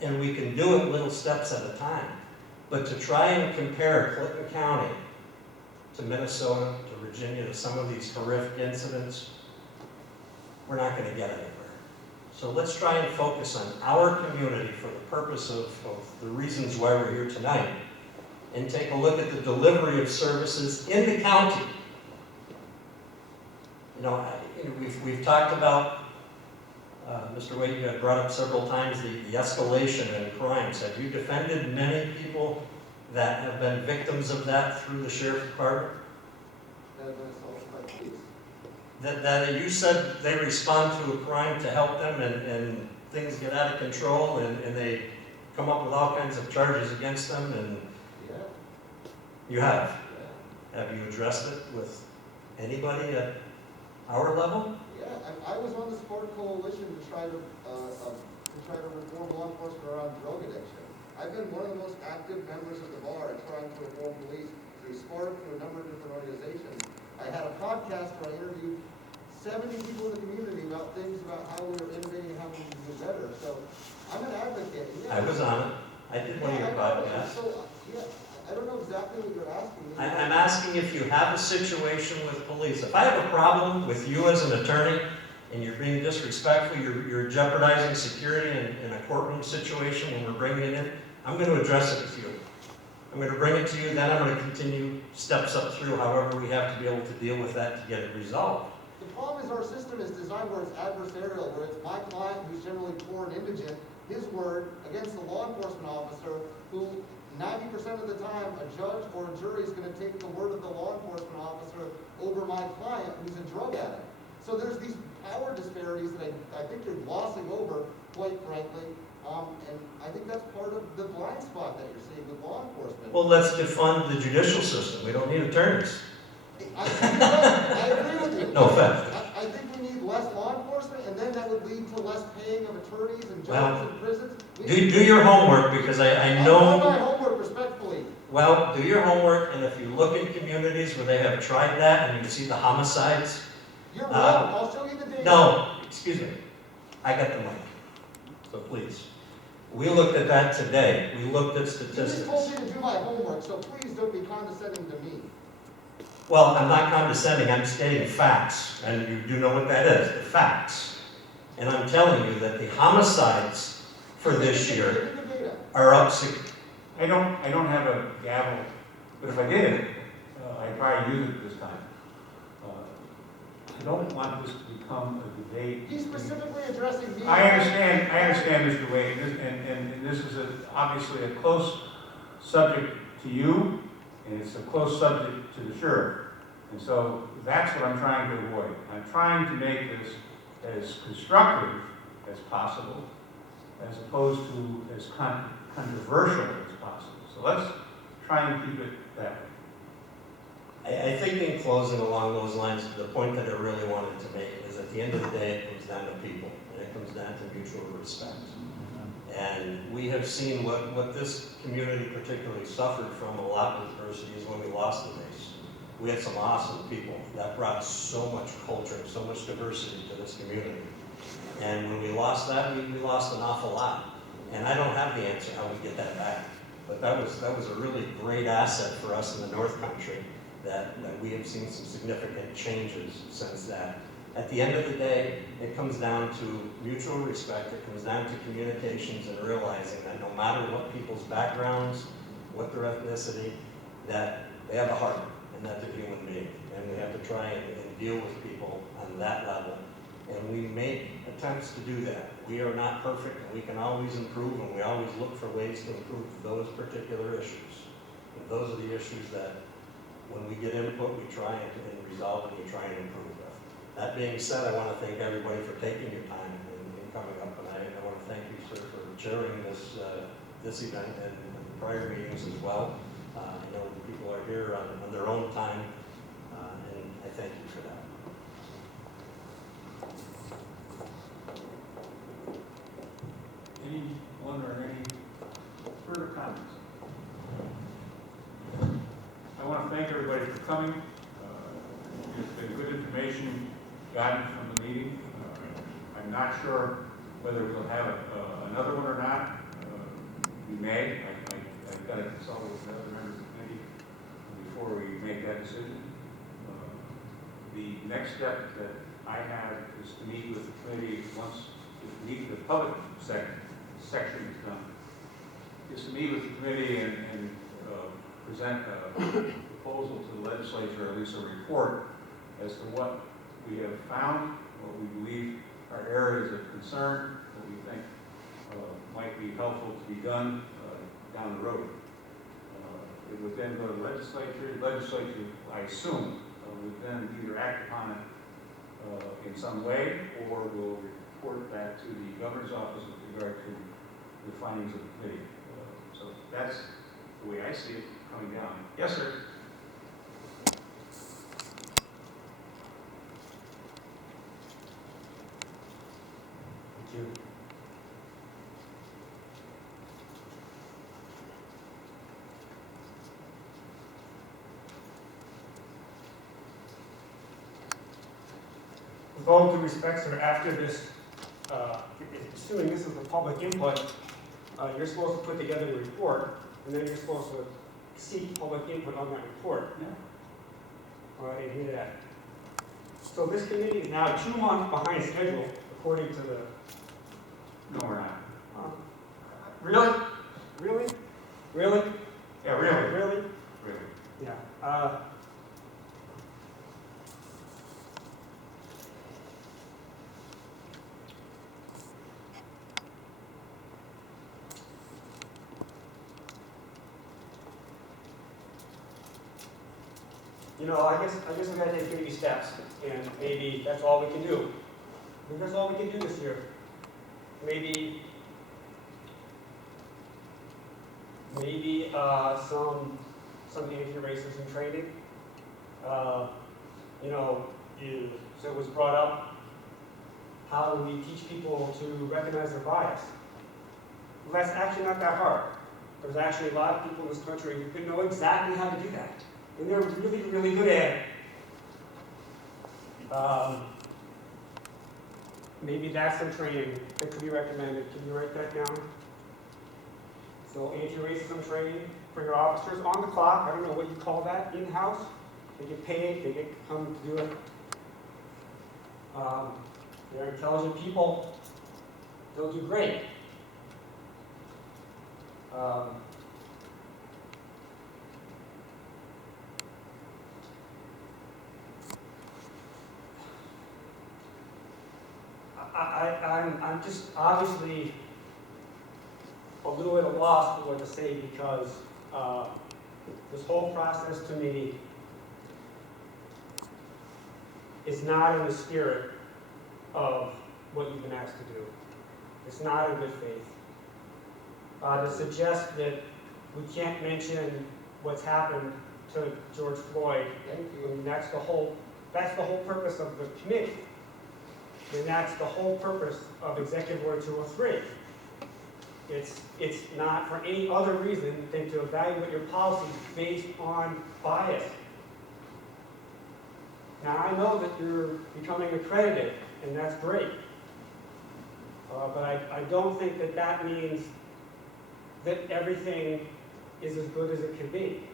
And we can do it little steps at a time. But to try and compare Clinton County to Minnesota, to Virginia, to some of these horrific incidents, we're not going to get anywhere. So let's try and focus on our community for the purpose of the reasons why we're here tonight, and take a look at the delivery of services in the county. You know, we've talked about, Mr. Wade, you had brought up several times the escalation in crimes. Have you defended many people that have been victims of that through the Sheriff's Department? That you said they respond to a crime to help them and things get out of control and they come up with all kinds of charges against them and you have? Yeah. Have you addressed it with anybody at our level? Yeah, I was on the Sport Coalition to try to reform law enforcement around drug addiction. I've been one of the most active members of the bar in trying to reform police through sport, through a number of different organizations. I had a podcast where I interviewed 70 people in the community about things about how we were innovating and how we can do better. So I'm an advocate. Yeah. I was on it. I did one of your podcasts. So, yeah, I don't know exactly what you're asking me. I'm asking if you have a situation with police. If I have a problem with you as an attorney and you're being disrespectful, you're jeopardizing security in a courtroom situation when we're bringing it in, I'm going to address it with you. I'm going to bring it to you, then I'm going to continue steps up through however we have to be able to deal with that to get it resolved. The problem is our system is designed where it's adversarial, where it's my client who's generally poor and indigent, his word against the law enforcement officer who 90% of the time, a judge or a jury is going to take the word of the law enforcement officer over my client who's a drug addict. So there's these power disparities that I think you're glossing over, quite frankly, and I think that's part of the blind spot that you're seeing with law enforcement. Well, let's defund the judicial system. We don't need attorneys. I agree with you. No offense. I think we need less law enforcement, and then that would lead to less paying of attorneys and judges Well, and prisons. Do your homework, because I I've done know. my homework respectfully. Well, do your homework, and if you look in communities where they have tried that and you see the homicides. You're wrong. I'll show you the data. No, excuse me. I got the mic. So please. We looked at that today. We looked at You just statistics. told me to do my homework, so please don't be condescending to me. Well, I'm not condescending, I'm stating facts, and you do know what that is, the facts. And I'm telling you that the homicides for this year Give me the data. are up I don't have a gavel, but if I did, I'd probably use it this time. I don't want this to become a debate. He's specifically addressing me. I understand, Mr. Wade, and this is obviously a close subject to you, and it's a close subject to the sheriff. And so that's what I'm trying to avoid. I'm trying to make this as constructive as possible, as opposed to as controversial as possible. So let's try and keep it that way. I think in closing along those lines, the point that I really wanted to make is at the end of the day, it comes down to people, and it comes down to mutual respect. And we have seen what this community particularly suffered from a lot of adversity is when we lost the base. We had some awesome people that brought so much culture, so much diversity to this community. And when we lost that, we lost an awful lot. And I don't have the answer how we get that back. But that was a really great asset for us in the North Country, that we have seen some significant changes since that. At the end of the day, it comes down to mutual respect, it comes down to communications and realizing that no matter what people's backgrounds, what their ethnicity, that they have a heart and that they're human beings. And we have to try and deal with people on that level. And we make attempts to do that. We are not perfect, and we can always improve, and we always look for ways to improve those particular issues. And those are the issues that when we get input, we try and resolve and we try and improve them. That being said, I want to thank everybody for taking your time and coming up, and I want to thank you, sir, for chairing this event and prior meetings as well. I know people are here on their own time, and I thank you for that. Anyone or any further comments? I want to thank everybody for coming. It's been good information gotten from the meeting. I'm not sure whether we'll have another one or not. We may. I've got to consult with the other members of the committee before we make that decision. The next step that I have is to meet with the committee once the public section is done. Is to meet with the committee and present a proposal to the legislature, or at least a report, as to what we have found, what we believe are areas of concern, what we think might be helpful to be done down the road. It would then go to the legislature. The legislature, I assume, would then either act upon it in some way, or will report back to the governor's office with regard to the findings of the committee. So that's the way I see it coming down. Yes, sir. Thank you. With all due respect, sir, after this, assuming this is the public input, you're supposed to put together a report, and then you're supposed to seek public input on that report. Yeah. Well, I didn't hear that. So this committee is now 2 months behind schedule, according to the, No, we're not. really? Really? Really? Yeah, really, Really? really. Yeah. You know, I guess we gotta take baby steps, and maybe that's all we can do. Maybe that's all we can do this year. Maybe some anti-racism training. You know, so it was brought up, how do we teach people to recognize their bias? Well, that's actually not that hard. There's actually a lot of people in this country who can know exactly how to do that. And they're really, really good at it. Maybe that's some training that could be recommended. Can you write that down? So anti-racism training for your officers on the clock. I don't know what you call that, in-house. They get paid, they get come to do it. They're intelligent people. They'll do great. I'm just obviously a little bit at a loss for what to say, because this whole process to me is not in the spirit of what you've been asked to do. It's not in good faith. To suggest that we can't mention what's happened to George Floyd, and that's the whole purpose of the committee. And that's the whole purpose of Executive Order 203. It's not for any other reason than to evaluate your policies based on bias. Now, I know that you're becoming accredited, and that's great. But I don't think that that means that everything is as good as it can be.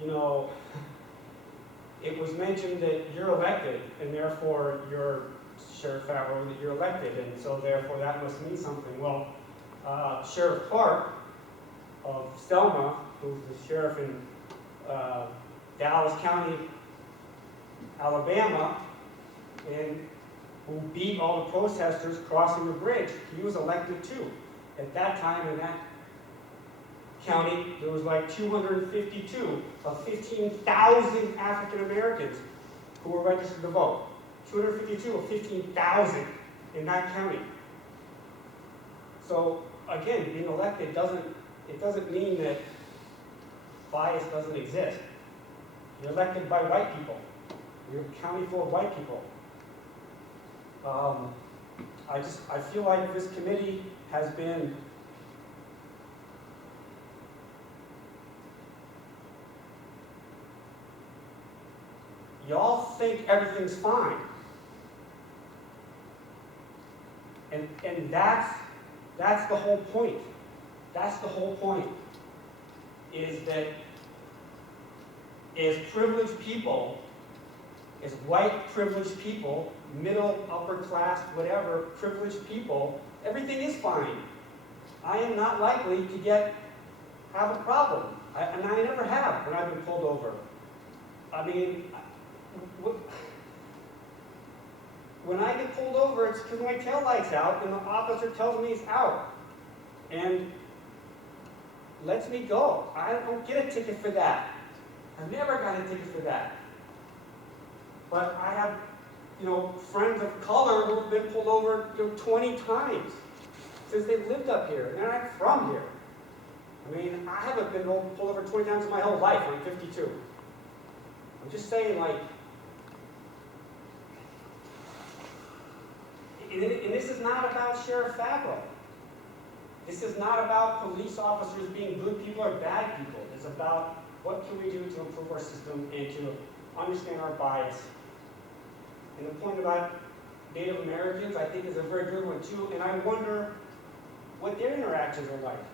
You know, it was mentioned that you're elected, and therefore you're Sheriff Favreau, that you're elected, and so therefore that must mean something. Well, Sheriff Clark of Selma, who's the sheriff in Dallas County, Alabama, and who beat all the protesters crossing the bridge, he was elected too. At that time in that county, there was like 252 of 15,000 African Americans who were registered to vote. 252 of 15,000 in that county. So again, being elected doesn't mean that bias doesn't exist. You're elected by white people. You're a county full of white people. I feel like this committee has been y'all think everything's fine. And that's the whole point. That's the whole point. Is that as privileged people, as white privileged people, middle, upper class, whatever, privileged people, everything is fine. I am not likely to have a problem. And I never have when I've been pulled over. I mean, when I get pulled over, it's because my tail light's out and the officer tells me it's out and lets me go. I don't get a ticket for that. I've never got a ticket for that. But I have, friends of color who have been pulled over 20 times since they've lived up here, and they're not from here. I mean, I haven't been pulled over 20 times in my whole life. I'm 52. I'm just saying, and this is not about Sheriff Favreau. This is not about police officers being good people or bad people. It's about what can we do to improve our system and to understand our bias. And the point about Native Americans, I think is a very good one too, and I wonder what their interactions are like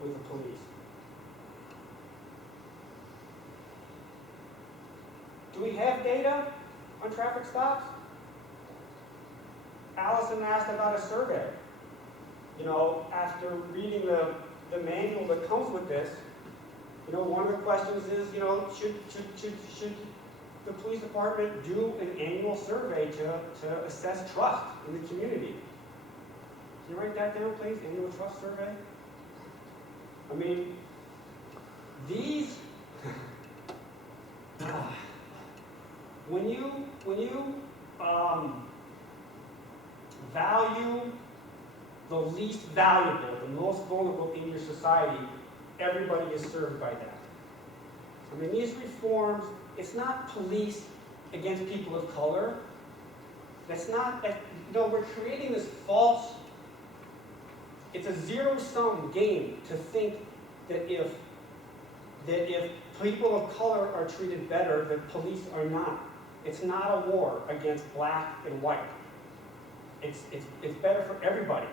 with the police. Do we have data on traffic stops? Allison asked about a survey. You know, after reading the manual that comes with this, you know, one of the questions is, you know, should the police department do an annual survey to assess trust in the community? Can you write that down, please? Annual trust survey? I mean, these, when you value the least valuable, the most vulnerable in your society, everybody is served by that. I mean, these reforms, it's not police against people of color. That's not, you know, we're creating this false, it's a zero-sum game to think that if people of color are treated better, that police are not. It's not a war against black and white. It's better for everybody.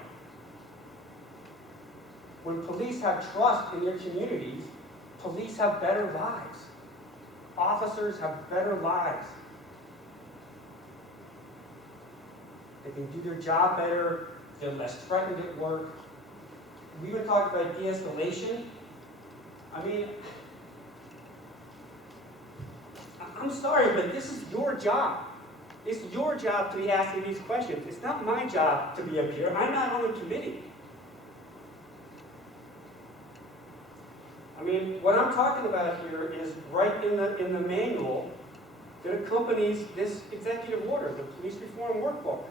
When police have trust in their communities, police have better lives. Officers have better lives. They can do their job better, they're less threatened at work. We even talked about de-escalation. I mean, I'm sorry, but this is your job. It's your job to be asking these questions. It's not my job to be up here. I'm not on the committee. I mean, what I'm talking about here is right in the manual that accompanies this executive order, the police reform workbook.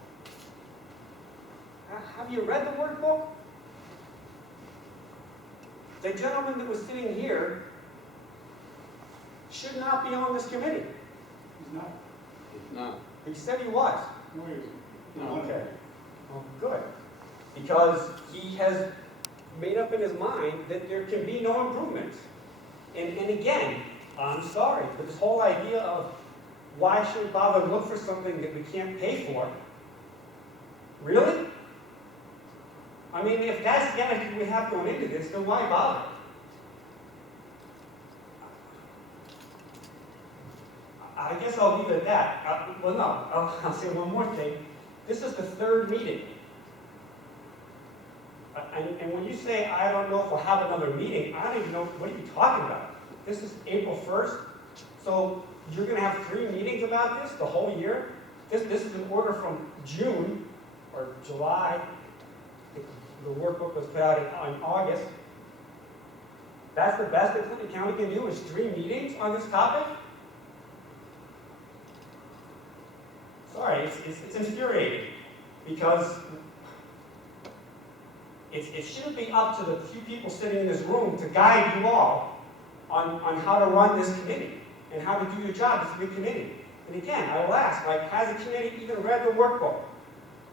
Have you read the workbook? The gentleman that was sitting here should not be on this committee. He's not. No. He said he was. No, he isn't. No. Okay. Well, good. Because he has made up in his mind that there can be no improvements. And again, I'm sorry, but this whole idea of why should we bother to look for something that we can't pay for? Really? I mean, if that's the attitude we have going into this, then why bother? I guess I'll leave it at that. Well, no, I'll say one more thing. This is the third meeting. And when you say, I don't know if we'll have another meeting, I don't even know, what are you talking about? This is April 1st, so you're going to have 3 meetings about this the whole year? This is an order from June or July. The workbook was put out in August. That's the best that Clinton County can do is 3 meetings on this topic? Sorry, it's infuriating because it shouldn't be up to the few people sitting in this room to guide you all on how to run this committee and how to do your job as a good committee. And again, I will ask, like, has the committee even read the workbook?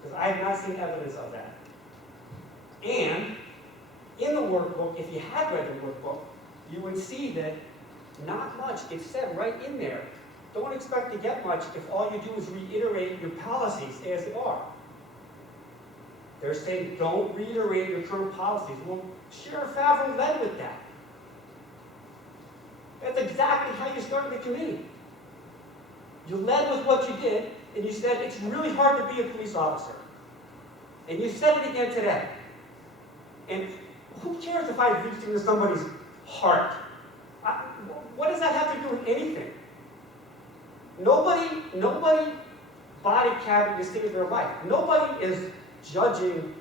Because I have not seen evidence of that. And in the workbook, if you had read the workbook, you would see that not much gets said right in there. Don't expect to get much if all you do is reiterate your policies as they are. They're saying don't reiterate your current policies. Well, Sheriff Favreau led with that. That's exactly how you started the committee. You led with what you did, and you said it's really hard to be a police officer. And you said it again today. And who cares if I reached into somebody's heart? What does that have to do with anything? Nobody body cavity this thing in their life. Nobody is judging,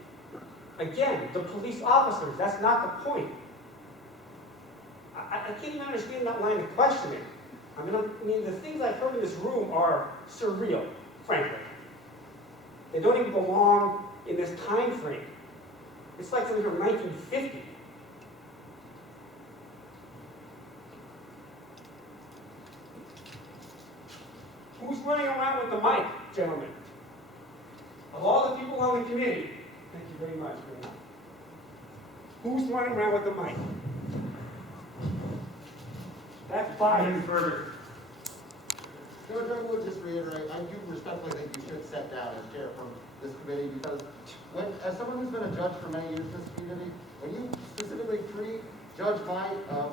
again, the police officers. That's not the point. I can't even understand that line of questioning. I mean, the things I've heard in this room are surreal, frankly. They don't even belong in this time frame. It's like something from 1950. Who's running around with the mic, gentlemen? Of all the people on the committee, thank you very much. Who's running around with the mic? That's 5. Any further George, I would just reiterate, I do respectfully think you should step down as chair from this committee, because as someone who's been a judge for many years in this community, when you specifically prejudge my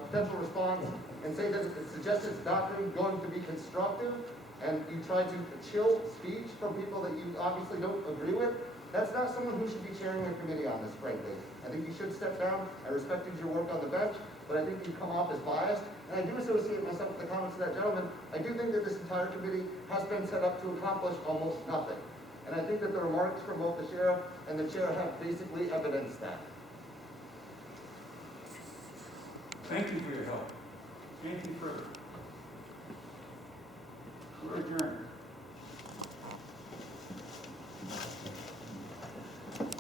potential response and say that it suggests it's not going to be constructive, and you try to chill speech from people that you obviously don't agree with, that's not someone who should be chairing the committee on this, frankly. I think you should step down. I respected your work on the bench, but I think you come off as biased, and I do associate myself with the comments of that gentleman. I do think that this entire committee has been set up to accomplish almost nothing. And I think that the remarks from both the sheriff and the chair have basically evidenced that. Thank you for your help. Anything further? We're adjourned.